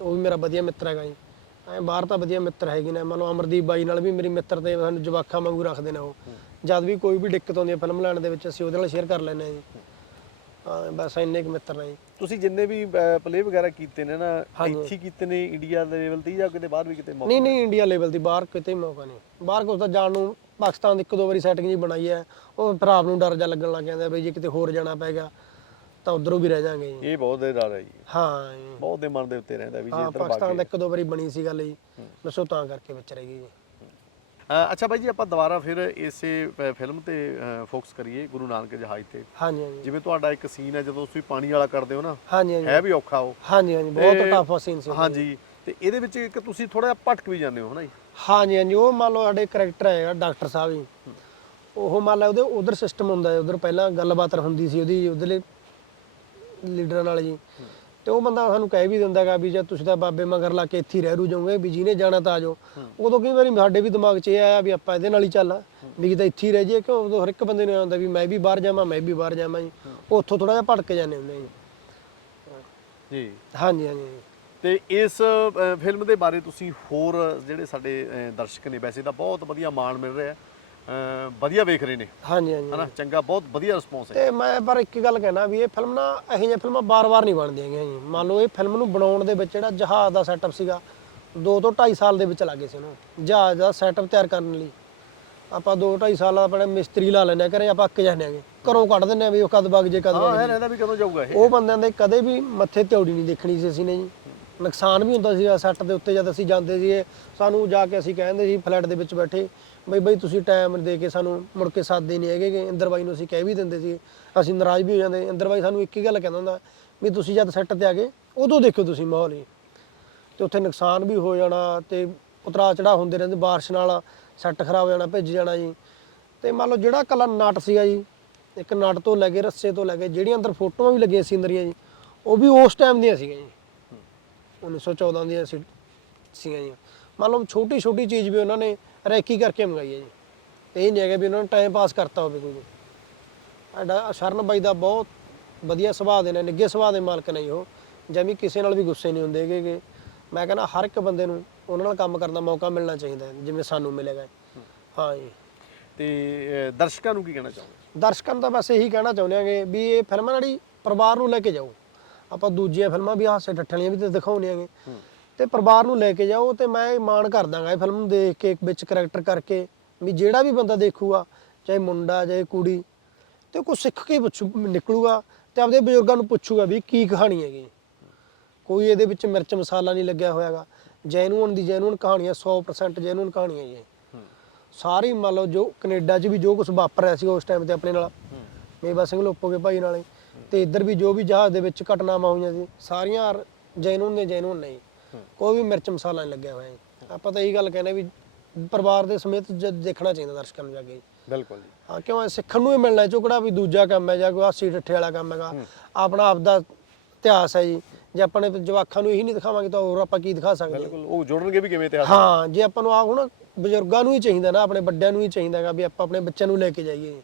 ਉਹ ਵੀ ਮੇਰਾ ਵਧੀਆ ਮਿੱਤਰ ਹੈਗਾ ਜੀ ਐ ਬਾਹਰ ਤਾਂ ਵਧੀਆ ਮਿੱਤਰ ਹੈਗੇ ਨੇ ਮੰਨ ਲਓ ਅਮਰਦੀਪ ਬਾਈ ਨਾਲ ਵੀ ਮੇਰੀ ਮਿੱਤਰ ਤੇ ਸਾਨੂੰ ਜਵਾਖਾਂ ਵਾਂਗੂ ਰੱਖਦੇ ਨੇ ਉਹ ਜਦ ਵੀ ਕੋਈ ਵੀ ਦਿੱਕਤ ਆਉਂਦੀ ਹੈ ਫਿਲਮ ਲੈਣ ਦੇ ਵਿੱਚ ਅਸੀਂ ਉਹਦੇ ਨਾਲ ਸ਼ੇਅਰ ਕਰ ਲੈਂਦੇ ਹਾਂ ਜੀ। ਹਾਂ ਬਸ ਇੰਨੇ ਕੁ ਮਿੱਤਰ ਨੇ ਜੀ। ਤੁਸੀਂ ਜਿੰਨੇ ਵੀ ਪਲੇ ਵਗੈਰਾ ਕੀਤੇ ਨੇ ਨਾ। ਇੱਥੇ ਕੀਤੇ ਨੇ ਇੰਡੀਆ ਦੇ ਲੈਵਲ ਤੇ ਜਾਂ ਕਿਤੇ ਬਾਹਰ ਵੀ ਕਿਤੇ ਮੌਕਾ ਨਹੀਂ ਨਹੀਂ ਇੰਡੀਆ ਲੈਵਲ ਦੀ ਬਾਹਰ ਕਿਤੇ ਮੌਕਾ ਨਹੀਂ। ਬਾਹਰ ਕੋਲ ਤਾਂ ਜਾਣ ਨੂੰ ਪਾਕਿਸਤਾਨ ਦੀ ਇੱਕ ਦੋ ਵਾਰੀ ਸੈਟਿੰਗ ਜੀ ਬਣਾਈ ਹੈ। ਉਹ ਆਪ ਨੂੰ ਡਰ ਜਾ ਲੱਗਣ ਲੱਗ ਜਾਂਦਾ ਬਈ ਜੇ ਕਿਤੇ ਹੋਰ ਜਾਣਾ ਪੈ ਗਿਆ ਤਾਂ ਉਧਰੋਂ ਵੀ ਰਹਿ ਜਾਾਂਗੇ ਜੀ। ਇਹ ਬਹੁਤ ਦੇ ਡਰ ਹੈ ਜੀ। ਹਾਂ। ਬਹੁਤ ਦੇ ਮਨ ਦੇ ਉੱਤੇ ਰਹਿੰਦਾ ਵੀ ਜੇ ਪਾਕਿਸਤਾਨ ਦਾ ਇੱਕ ਦੋ ਵਾਰੀ ਬਣੀ ਸੀ ਗੱਲ ਜੀ। ਦੱਸੋ ਤਾਂ ਕਰਕੇ ਵਿੱਚ ਰਹਿ ਗਈ ਜੀ। ਅੱਛਾ ਬਾਈ ਜੀ ਆਪਾਂ ਦੁਬਾਰਾ ਫਿਰ ਇਸੇ ਫਿਲਮ ਤੇ ਫੋਕਸ ਕਰੀਏ ਗੁਰੂ ਨਾਨਕ ਜਹਾਜ਼ ਤੇ। ਹਾਂਜੀ ਹਾਂਜੀ। ਜਿਵੇਂ ਤੁਹਾਡਾ ਇੱਕ ਸੀਨ ਹੈ ਜਦੋਂ ਤੁਸੀਂ ਪਾਣੀ ਵਾਲਾ ਕਰਦੇ ਹੋ ਨਾ ਹਾਂਜੀ ਹਾਂਜੀ। ਹੈ ਵੀ ਔਖਾ ਉਹ ਹਾਂਜੀ ਹਾਂਜੀ ਬਹੁਤ ਟਫ ਸੀਨ ਸੀ। ਹਾਂਜੀ ਤੇ ਇਹਦੇ ਵਿੱਚ ਇੱਕ ਤੁਸੀਂ ਥੋੜਾ ਜਿਹਾ ਭਟਕ ਵੀ ਜਾਂਦੇ ਹੋ ਹਨਾ ਜੀ? ਹਾਂਜੀ ਹਾਂਜੀ ਉਹ ਮੰਨ ਲਓ ਸਾਡੇ ਕਰੈਕਟਰ ਹੈਗਾ ਡਾਕਟਰ ਸਾਹਿਬ ਜੀ। ਉਹ ਮੰਨ ਲਓ ਉਹਦੇ ਉਧਰ ਸਿਸਟਮ ਹੁੰਦਾ ਹੈ ਉਧਰ ਪਹਿਲਾਂ ਗੱਲਬਾਤ ਹੁੰਦੀ ਸੀ ਉਹਦੀ ਉਹਦੇ ਲੀਡਰਾਂ ਨਾਲ ਜੀ। ਤੇ ਉਹ ਬੰਦਾ ਸਾਨੂੰ ਕਹਿ ਵੀ ਦਿੰਦਾ ਹੈਗਾ ਵੀ ਜੇ ਤੁਸੀਂ ਤਾਂ ਬਾਬੇ ਮਗਰ ਲਾ ਕੇ ਇੱਥੇ ਹੀ ਰਹਿ ਰੂ ਜਾਓਗੇ ਵੀ ਜਿਹਨੇ ਜਾਣਾ ਤਾਂ ਆ ਜਾਓ। ਉਦੋਂ ਕਈ ਵਾਰੀ ਸਾਡੇ ਵੀ ਦਿਮਾਗ 'ਚ ਇਹ ਆਇਆ ਵੀ ਆਪਾਂ ਇਹਦੇ ਨਾਲ ਹੀ ਚੱਲ ਵੀ ਕਿਤੇ ਇੱਥੇ ਹੀ ਰਹਿ ਜਾਈਏ ਕਿਉਂ? ਉਦੋਂ ਹਰ ਇੱਕ ਬੰਦੇ ਨੂੰ ਹੁੰਦਾ ਵੀ ਮੈਂ ਵੀ ਬਾਹਰ ਜਾਵਾਂ ਮੈਂ ਵੀ ਬਾਹਰ ਜਾਵਾਂ ਜੀ। ਉੱਥੋਂ ਥੋੜਾ ਜਿਹਾ ਭਟਕ ਜਾਂਦੇ ਹੁੰਦੇ ਜੀ। ਜੀ। ਹਾਂਜੀ ਹਾਂਜੀ ਤੇ ਇਸ ਫਿਲਮ ਦੇ ਬਾਰੇ ਤੁਸੀਂ ਹੋਰ ਜਿਹੜੇ ਸਾਡੇ ਦਰਸ਼ਕ ਨੇ ਵੈਸੇ ਤਾਂ ਬਹੁਤ ਵਧੀਆ ਮਾਣ ਮਿਲ ਰਿਹਾ। ਹੈ। ਵਧੀਆ ਵੇਖ ਰਹੇ ਨੇ। ਹਾਂਜੀ ਹਾਂਜੀ। ਹਨਾ ਚੰਗਾ ਬਹੁਤ ਵਧੀਆ ਰਿਸਪੌਂਸ ਹੈ। ਤੇ ਮੈਂ ਪਰ ਇੱਕ ਗੱਲ ਕਹਿਣਾ ਵੀ ਇਹ ਫਿਲਮ ਨਾ ਇਹੋ ਜਿਹੀਆਂ ਫਿਲਮਾਂ ਬਾਰ-ਬਾਰ ਨਹੀਂ ਬਣਦੀਆਂ ਹੈਗੀਆਂ ਜੀ। ਮੰਨ ਲਓ ਇਹ ਫਿਲਮ ਨੂੰ ਬਣਾਉਣ ਦੇ ਵਿੱਚ ਜਿਹੜਾ ਜਹਾਜ਼ ਦਾ ਸੈਟਅਪ ਸੀਗਾ 2 ਤੋਂ 2.5 ਸਾਲ ਦੇ ਵਿੱਚ ਲੱਗੇ ਸੀ ਉਹਨੂੰ। ਜਹਾਜ਼ ਦਾ ਸੈਟਅਪ ਤਿਆਰ ਕਰਨ ਲਈ। ਆਪਾਂ 2 2.5 ਸਾਲ ਆਪਣੇ ਮਿਸਤਰੀ ਲਾ ਲੈਂਦੇ ਆ ਘਰੇ ਆਪਾਂ ਅੱਕ ਜਾਂਦੇ ਆਂਗੇ ਘਰੋਂ ਕੱਢ ਦਿੰਦੇ ਆ ਵੀ ਉਹ ਕਦ ਵਗ ਜੇ ਕਦ ਵਗ ਹਾਂ ਜੇ। ਇਹ ਰਹਿੰਦਾ ਵੀ ਕਦੋਂ ਜਾਊਗਾ ਇਹ। ਉਹ ਬੰਦਿਆਂ ਦੇ ਕਦੇ ਵੀ ਮੱਥੇ ਤਿਉੜੀ ਨਹੀਂ ਦੇਖਣੀ ਸੀ ਅਸੀਂ ਨੇ ਜੀ। ਨੁਕਸਾਨ ਵੀ ਹੁੰਦਾ ਸੀ ਸੈੱਟ ਦੇ ਉੱਤੇ ਜਦ ਅਸੀਂ ਜਾਂਦੇ ਸੀਗੇ ਸਾਨੂੰ ਜਾ ਕੇ ਅਸੀਂ ਕਹਿੰਦੇ ਸੀ ਫਲੈਟ ਦੇ ਵਿੱਚ ਬੈਠੇ ਬਈ ਬਈ ਤੁਸੀਂ ਟਾਈਮ ਦੇ ਕੇ ਸਾਨੂੰ ਮੁੜ ਕੇ ਸਾਦੇ ਨਹੀਂ ਹੈਗੇ ਗੇ। ਇੰਦਰ ਬਾਈ ਨੂੰ ਅਸੀਂ ਕਹਿ ਵੀ ਦਿੰਦੇ ਸੀ। ਅਸੀਂ ਨਾਰਾਜ਼ ਵੀ ਹੋ ਜਾਂਦੇ। ਇੰਦਰ ਬਾਈ ਸਾਨੂੰ ਇੱਕ ਹੀ ਗੱਲ ਕਹਿੰਦਾ ਹੁੰਦਾ ਵੀ ਤੁਸੀਂ ਜਦ ਸੈੱਟ ਤੇ ਆ ਗਏ, ਉਦੋਂ ਦੇਖੋ ਤੁਸੀਂ ਮਾਹੌਲ ਹੀ ਤੇ ਉੱਥੇ ਨੁਕਸਾਨ ਵੀ ਹੋ ਜਾਣਾ ਤੇ ਉਤਰਾ ਚੜਾ ਹੁੰਦੇ ਰਹਿੰਦੇ, ਬਾਰਿਸ਼ ਨਾਲ ਸੈੱਟ ਖਰਾਬ ਹੋ ਜਾਣਾ, ਭਿੱਜ ਜਾਣਾ ਜੀ। ਤੇ ਮੰਨ ਲਓ ਜਿਹੜਾ ਕੱਲਾ ਨਟ ਸੀਗਾ ਜੀ, ਇੱਕ ਨਟ ਤੋਂ ਲੈ ਕੇ ਰੱਸੇ ਤੋਂ ਲੈ ਕੇ ਜਿਹੜੀਆਂ ਅੰਦਰ ਫੋਟੋਆਂ ਵੀ ਲੱਗੀਆਂ ਸੀ ਸੀਨਰੀਆਂ ਜੀ, ਉਹ ਵੀ ਉਸ ਟਾਈਮ ਦੀਆਂ ਸੀਗੀਆਂ ਜੀ। 1914 ਦੀਆਂ ਸੀਗੀਆਂ ਜੀ। ਮੰਨ ਲਓ ਛੋਟੀ ਛੋਟੀ ਚੀਜ਼ ਵੀ ਉਹਨਾਂ ਨੇ ਰੈਕੀ ਕਰਕੇ ਮੰਗਾਈ ਹੈ ਜੀ। ਇਹ ਨਹੀਂ ਹੈਗਾ ਵੀ ਉਹਨਾਂ ਨੇ ਟਾਈਮ ਪਾਸ ਕਰਤਾ ਹੋਵੇ ਕੋਈ। ਸਾਡਾ ਸ਼ਰਨ ਬਾਈ ਦਾ ਬਹੁਤ ਵਧੀਆ ਸੁਭਾਅ ਦੇ ਨੇ ਨਿੱਗੇ ਸੁਭਾਅ ਦੇ ਮਾਲਕ ਨੇ ਉਹ। ਜਿਵੇਂ ਕਿਸੇ ਨਾਲ ਵੀ ਗੁੱਸੇ ਨਹੀਂ ਹੁੰਦੇ ਹੈਗੇ। ਮੈਂ ਕਹਿੰਦਾ ਹਰ ਇੱਕ ਬੰਦੇ ਨੂੰ ਉਹਨਾਂ ਨਾਲ ਕੰਮ ਕਰਨ ਦਾ ਮੌਕਾ ਮਿਲਣਾ ਚਾਹੀਦਾ ਹੈ, ਜਿਵੇਂ ਸਾਨੂੰ ਮਿਲੇਗਾ ਹਾਂ। ਜੀ। ਤੇ ਦਰਸ਼ਕਾਂ ਨੂੰ ਕੀ ਕਹਿਣਾ ਚਾਹੋਗੇ? ਦਰਸ਼ਕਾਂ ਨੂੰ ਤਾਂ ਬਸ ਇਹੀ ਕਹਿਣਾ ਚਾਹੁੰਦੇ ਆਂਗੇ ਵੀ ਇਹ ਫਿਲਮ ਜਿਹੜੀ ਪਰਿਵਾਰ ਨੂੰ ਲੈ ਕੇ ਜਾਓ। ਆਪਾਂ ਦੂਜੀਆਂ ਫਿਲਮਾਂ ਵੀ ਹਾਸੇ ਠੱਠਣੀਆਂ ਵੀ ਤੇ ਦਿਖਾਉਂਦੇ ਆਂਗੇ ਤੇ ਪਰਿਵਾਰ ਨੂੰ ਲੈ ਕੇ ਜਾਓ ਤੇ ਮੈਂ ਇਹ ਮਾਣ ਕਰ ਦਾਂਗਾ ਇਹ ਫਿਲਮ ਨੂੰ ਦੇਖ ਕੇ ਵਿੱਚ ਕਰੈਕਟਰ ਕਰਕੇ ਵੀ ਜਿਹੜਾ ਵੀ ਬੰਦਾ ਦੇਖੂਗਾ, ਚਾਹੇ ਮੁੰਡਾ, ਚਾਹੇ ਕੁੜੀ, ਤੇ ਕੁਝ ਸਿੱਖ ਕੇ ਪੁੱਛੂ, ਨਿਕਲੂਗਾ ਤੇ ਆਪਦੇ ਬਜ਼ੁਰਗਾਂ ਨੂੰ ਪੁੱਛੂਗਾ ਵੀ ਕੀ ਕਹਾਣੀ ਹੈਗੀ। ਕੋਈ ਇਹਦੇ ਵਿੱਚ ਮਿਰਚ ਮਸਾਲਾ ਨਹੀਂ ਲੱਗਿਆ ਹੋਇਆਗਾ। ਜੈਨੂਨ ਦੀ ਜੈਨੂਨ ਕਹਾਣੀ ਹੈ 100% ਜੈਨੂਨ ਕਹਾਣੀ ਹੈ ਜੀ ਸਾਰੀ ਮੰਨ ਲਓ ਜੋ ਕੈਨੇਡਾ 'ਚ ਵੀ ਜੋ ਕੁਝ ਰਿਹਾ ਸੀ ਉਸ ਟਾਈਮ ਤੇ ਆਪਣੇ ਨਾਲ ਹੂੰ ਮੇਵਾ ਸਿੰਘ ਲੋਪੋਗੇ ਭਾਈ ਨਾਲੇ ਤੇ ਇੱਧਰ ਵੀ ਜੋ ਵੀ ਜਹਾਜ਼ ਦੇ ਵਿੱਚ ਘਟਨਾਵਾਂ ਹੋਈਆਂ ਸੀ, ਸਾਰੀਆਂ ਜੈਨੂਨ ਨੇ ਜੈਨੂਨ ਨਹੀਂ ਹੂੰ। ਕੋਈ ਵੀ ਮਿਰਚ ਮਸਾਲਾ ਨਹੀਂ ਲੱਗਿਆ ਹੋਇਆ ਜੀ। ਆਪਾਂ ਤਾਂ ਇਹੀ ਗੱਲ ਕਹਿੰਦੇ ਵੀ ਪਰਿਵਾਰ ਦੇ ਸਮੇਤ ਜਦ ਦੇਖਣਾ ਚਾਹੀਦਾ ਦਰਸ਼ਕਾਂ ਨੂੰ ਜਾ ਕੇ। ਬਿਲਕੁਲ ਜੀ। ਹਾਂ ਕਿਉਂ ਸਿੱਖਣ ਨੂੰ ਹੀ ਮਿਲਣਾ ਇਹ 'ਚੋਂ ਕਿਹੜਾ ਵੀ ਦੂਜਾ ਕੰਮ ਹੈ ਜਾਂ ਕੋਈ ਹਾਸੀ ਠੱਠੇ ਵਾਲਾ ਕੰਮ ਹੈਗਾ। ਆਪਣਾ ਆਪਦਾ ਇਤਿਹਾਸ ਹੈ ਜੀ। ਜੇ ਆਪਾਂ ਨੇ ਜਵਾਕਾਂ ਨੂੰ ਇਹੀ ਨਹੀਂ ਦਿਖਾਵਾਂਗੇ ਤਾਂ ਹੋਰ ਆਪਾਂ ਕੀ ਦਿਖਾ ਸਕਦੇ ਬਿਲਕੁਲ ਉਹ ਜੁੜਨਗੇ ਵੀ ਕਿਵੇਂ ਇਤਿਹਾਸ? ਹਾਂ ਜੇ ਆਪਾਂ ਨੂੰ ਆ ਹੁਣ ਬਜ਼ੁਰਗਾਂ ਨੂੰ ਹੀ ਚਾਹੀਦਾ ਨਾ ਆਪਣੇ ਵੱਡਿਆਂ ਨੂੰ ਹੀ ਚਾਹੀਦਾ ਹੈਗਾ ਵੀ ਆਪਾਂ ਆਪਣੇ ਬੱਚਿਆਂ ਨੂੰ ਲੈ ਕੇ ਜਾਈਏ।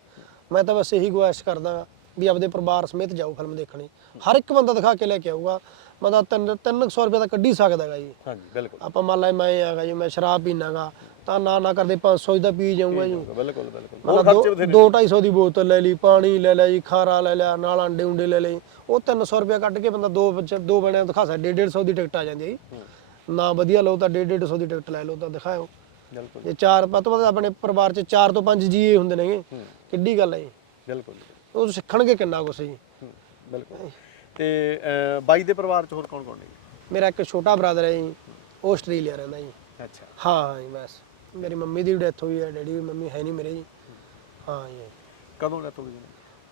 ਮੈਂ ਤਾਂ ਬਸ ਇਹੀ ਗੁਆਇਸ਼ ਕਰਦਾ ਵੀ ਆਪਦੇ ਪਰਿਵਾਰ ਸਮੇਤ ਜਾਓ ਫਿਲਮ ਦੇਖਣੀ। ਹਰ ਇੱਕ ਬੰਦਾ ਦਿਖਾ ਕੇ ਲੈ ਕੇ ਆਊਗਾ। ਬੰਦਾ 3 300 ਰੁਪਏ ਤਾਂ ਕੱਢੀ ਸਕਦਾ ਹੈਗਾ ਜੀ। ਹਾਂਜੀ ਬਿਲਕੁਲ। ਆਪਾਂ ਮੰਨ ਲਾ ਮੈਂ ਹੈਗਾ ਜੀ ਮੈਂ ਸ਼ਰਾਬ ਪੀਣਾਗਾ ਤਾਂ ਨਾ ਨਾ ਕਰਦੇ 500 ਦੀ ਪੀ ਜਾਊਂਗਾ ਜੀ। ਬਿਲਕੁਲ ਬਿਲਕੁਲ। ਹੋਰ ਮਤਲਬ ਖਰਚੇ ਬਥੇਰੇ ਦੋ 250 ਦੀ ਬੋਤਲ ਲੈ ਲਈ ਪਾਣੀ ਲੈ ਲਿਆ ਜੀ ਖਾਰਾ ਲੈ ਲਿਆ ਨਾਲ ਅੰਡੇ ਉਂਡੇ ਲੈ ਲਏ। ਉਹ 300 ਰੁਪਏ ਕੱਢ ਕੇ ਬੰਦਾ ਦੋ ਦੋ ਬਣਿਆ ਦਿਖਾ ਸਕਦਾ 150 ਦੀ ਟਿਕਟ ਆ ਜਾਂਦੀ ਹੈ ਜੀ। ਨਾ ਵਧੀਆ ਲਓ ਤਾਂ 150 ਦੀ ਟਿਕਟ ਲੈ ਲਓ ਤਾਂ ਦਿਖਾਓ ਬਿਲਕੁਲ। ਜੇ ਚਾਰ ਵੱਧ ਤੋਂ ਵੱਧ ਆਪਣੇ ਪਰਿਵਾਰ 'ਚ ਚਾਰ ਤੋਂ ਪੰਜ ਜੀਏ ਹੁੰਦੇ ਨੇਗੇ। ਕਿੱਡੀ ਗੱਲ ਹੈ ਜੀ। ਬਿਲਕੁਲ। ਉਹ ਸਿੱਖਣਗੇ ਕਿੰਨਾ ਕੁਛ ਜੀ। ਬਿਲਕੁਲ। ਤੇ ਅਹ, ਬਾਈ ਦੇ ਪਰਿਵਾਰ ਚ ਹੋਰ ਕੌਣ ਕੌਣ ਨੇ ਮੇਰਾ ਇੱਕ ਛੋਟਾ ਬ੍ਰਦਰ ਹੈ ਜੀ ਉਹ ਆਸਟ੍ਰੇਲੀਆ ਰਹਿੰਦਾ ਜੀ। ਅੱਛਾ। ਹਾਂ ਹਾਂ ਜੀ ਬਸ। ਮੇਰੀ ਮੰਮੀ ਦੀ ਡੈਥ ਹੋਈ ਹੈ ਡੈਡੀ ਵੀ ਮੰਮੀ ਹੈ ਨਹੀਂ ਮੇਰੇ ਜੀ। ਹਾਂ ਜੀ। ਕਦੋਂ ਡੈਥ ਹੋ ਗਈ ਜੀ?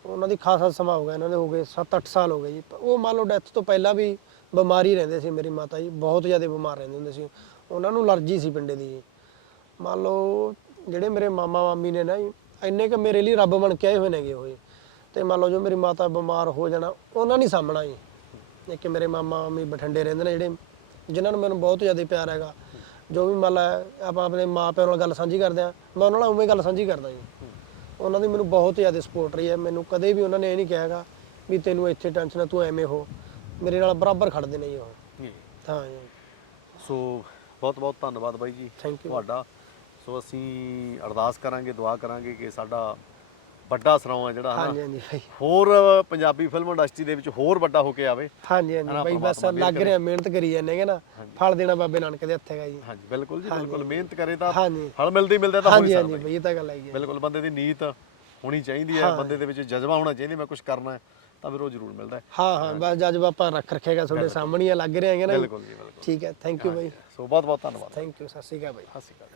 ਉਹਨਾਂ ਦੀ ਖਾਸਾ ਸਮਾਂ ਹੋ ਗਿਆ ਇਹਨਾਂ ਦੇ ਹੋ ਗਏ 7-8 ਸਾਲ ਹੋ ਗਏ ਜੀ। ਉਹ ਮੰਨ ਲਓ ਡੈਥ ਤੋਂ ਪਹਿਲਾਂ ਵੀ ਬਿਮਾਰੀ ਰਹਿੰਦੇ ਸੀ ਮੇਰੀ ਮਾਤਾ ਜੀ ਬਹੁਤ ਜ਼ਿਆਦਾ ਬਿਮਾਰ ਰਹਿੰਦੇ ਹੁੰਦੇ ਸੀ। ਉਹਨਾਂ ਨੂੰ ਅਲਰਜੀ ਸੀ ਪਿੰਡੇ ਦੀ ਜੀ। ਮੰਨ ਲਓ ਜਿਹੜੇ ਮੇਰੇ ਮਾਮਾ ਮਾਮੀ ਨੇ ਨਾ ਜੀ ਇੰਨੇ ਕ ਮੇਰੇ ਲਈ ਰੱਬ ਬਣ ਕੇ ਆਏ ਹੋਏ ਨੇਗੇ ਉਹ ਜੀ। ਤੇ ਮੰਨ ਲਓ ਜੋ ਮੇਰੀ ਮਾਤਾ ਬਿਮਾਰ ਹੋ ਜਾਣਾ ਉਹਨਾਂ ਨਹੀਂ ਸਾਹਮਣਾ ਜੀ ਇੱਕ ਮੇਰੇ ਮਾਮਾ ਮਾਮੀ ਬਠਿੰਡੇ ਰਹਿੰਦੇ ਨੇ ਜਿਹੜੇ ਜਿਨ੍ਹਾਂ ਨੂੰ ਮੈਨੂੰ ਬਹੁਤ ਜ਼ਿਆਦਾ ਪਿਆਰ ਹੈਗਾ। ਜੋ ਵੀ ਮੰਨ ਲਾ ਆਪਾਂ ਆਪਣੇ ਮਾਂ ਪਿਓ ਨਾਲ ਗੱਲ ਸਾਂਝੀ ਕਰਦੇ ਆ ਮੈਂ ਉਹਨਾਂ ਨਾਲ ਉਵੇਂ ਗੱਲ ਸਾਂਝੀ ਕਰਦਾ ਜੀ। ਉਹਨਾਂ ਦੀ ਮੈਨੂੰ ਬਹੁਤ ਜ਼ਿਆਦਾ ਸਪੋਰਟ ਰਹੀ ਹੈ। ਮੈਨੂੰ ਕਦੇ ਵੀ ਉਹਨਾਂ ਨੇ ਇਹ ਨਹੀਂ ਕਿਹਾ ਹੈਗਾ ਵੀ ਤੈਨੂੰ ਇੱਥੇ ਟੈਨਸ਼ਨ ਹੈ ਤੂੰ ਐਵੇਂ ਹੋ। ਮੇਰੇ ਨਾਲ ਬਰਾਬਰ ਖੜਦੇ ਨੇ ਜੀ ਉਹ। ਜੀ। ਹਾਂ ਜੀ। ਸੋ ਬਹੁਤ ਬਹੁਤ ਧੰਨਵਾਦ ਬਾਈ ਜੀ ਥੈਂਕ ਯੂ ਤੁਹਾਡਾ। ਸੋ ਅਸੀਂ ਅਰਦਾਸ ਕਰਾਂਗੇ ਦੁਆ ਕਰਾਂਗੇ ਕਿ ਸਾਡਾ ਵੱਡਾ ਸਰਾਉ ਹੈ ਜਿਹੜਾ ਹਾਂਜੀ ਹਨਾ? ਹਾਂਜੀ ਭਾਈ। ਹੋਰ ਪੰਜਾਬੀ ਫਿਲਮ ਇੰਡਸਟਰੀ ਦੇ ਵਿੱਚ ਹੋਰ ਵੱਡਾ ਹੋ ਕੇ ਆਵੇ। ਹਾਂਜੀ ਹਾਂਜੀ ਭਾਈ ਬਸ ਲੱਗ ਰਿਹਾ ਮਿਹਨਤ ਕਰੀ ਜਾਂਦੇ ਹੈਗੇ ਨਾ। ਫਲ ਦੇਣਾ ਬਾਬੇ ਨਾਨਕ ਦੇ ਹੱਥ ਹੈਗਾ ਜੀ। ਹਾਂਜੀ ਬਿਲਕੁਲ ਜੀ ਬਿਲਕੁਲ। ਮਿਹਨਤ ਕਰੇ ਤਾਂ ਹਾਂਜੀ। ਫਲ ਮਿਲਦੇ ਮਿਲਦਾ ਤਾਂ ਹੋ ਹਾਂਜੀ ਹੀ ਹਾਂਜੀ ਸਕਦਾ ਭਾਈ ਇਹ ਤਾਂ ਗੱਲ ਹੈਗੀ ਹੈ ਬਿਲਕੁਲ ਬੰਦੇ ਦੀ ਨੀਤ ਹੋਣੀ ਚਾਹੀਦੀ ਹੈ। ਬੰਦੇ ਦੇ ਵਿੱਚ ਜਜ਼ਬਾ ਹੋਣਾ ਚਾਹੀਦਾ ਮੈਂ ਕੁਝ ਕਰਨਾ ਹੈ ਤਾਂ ਫਿਰ ਉਹ ਜ਼ਰੂਰ ਮਿਲਦਾ ਹੈ। ਹਾਂ ਹਾਂ ਬਸ ਜੱਜ ਆਪਾਂ ਰੱਖ ਰੱਖੇਗਾ ਤੁਹਾਡੇ ਸਾਹਮਣੇ ਹੀ ਆ, ਲੱਗ ਰਿਹਾ ਹੈਗਾ ਨਾ ਜੀ। ਬਿਲਕੁਲ ਜੀ ਬਿਲਕੁਲ। ਠੀਕ ਹੈ ਥੈਂਕ ਯੂ ਭਾਈ। ਸੋ ਬਹੁਤ ਬਹੁਤ ਧੰਨਵਾਦ। ਥੈਂਕ ਯੂ ਸਤਿ ਸ਼੍ਰੀ ਅਕਾਲ ਭਾਈ। ਸਤਿ ਸ਼੍ਰੀ ਅਕਾਲ।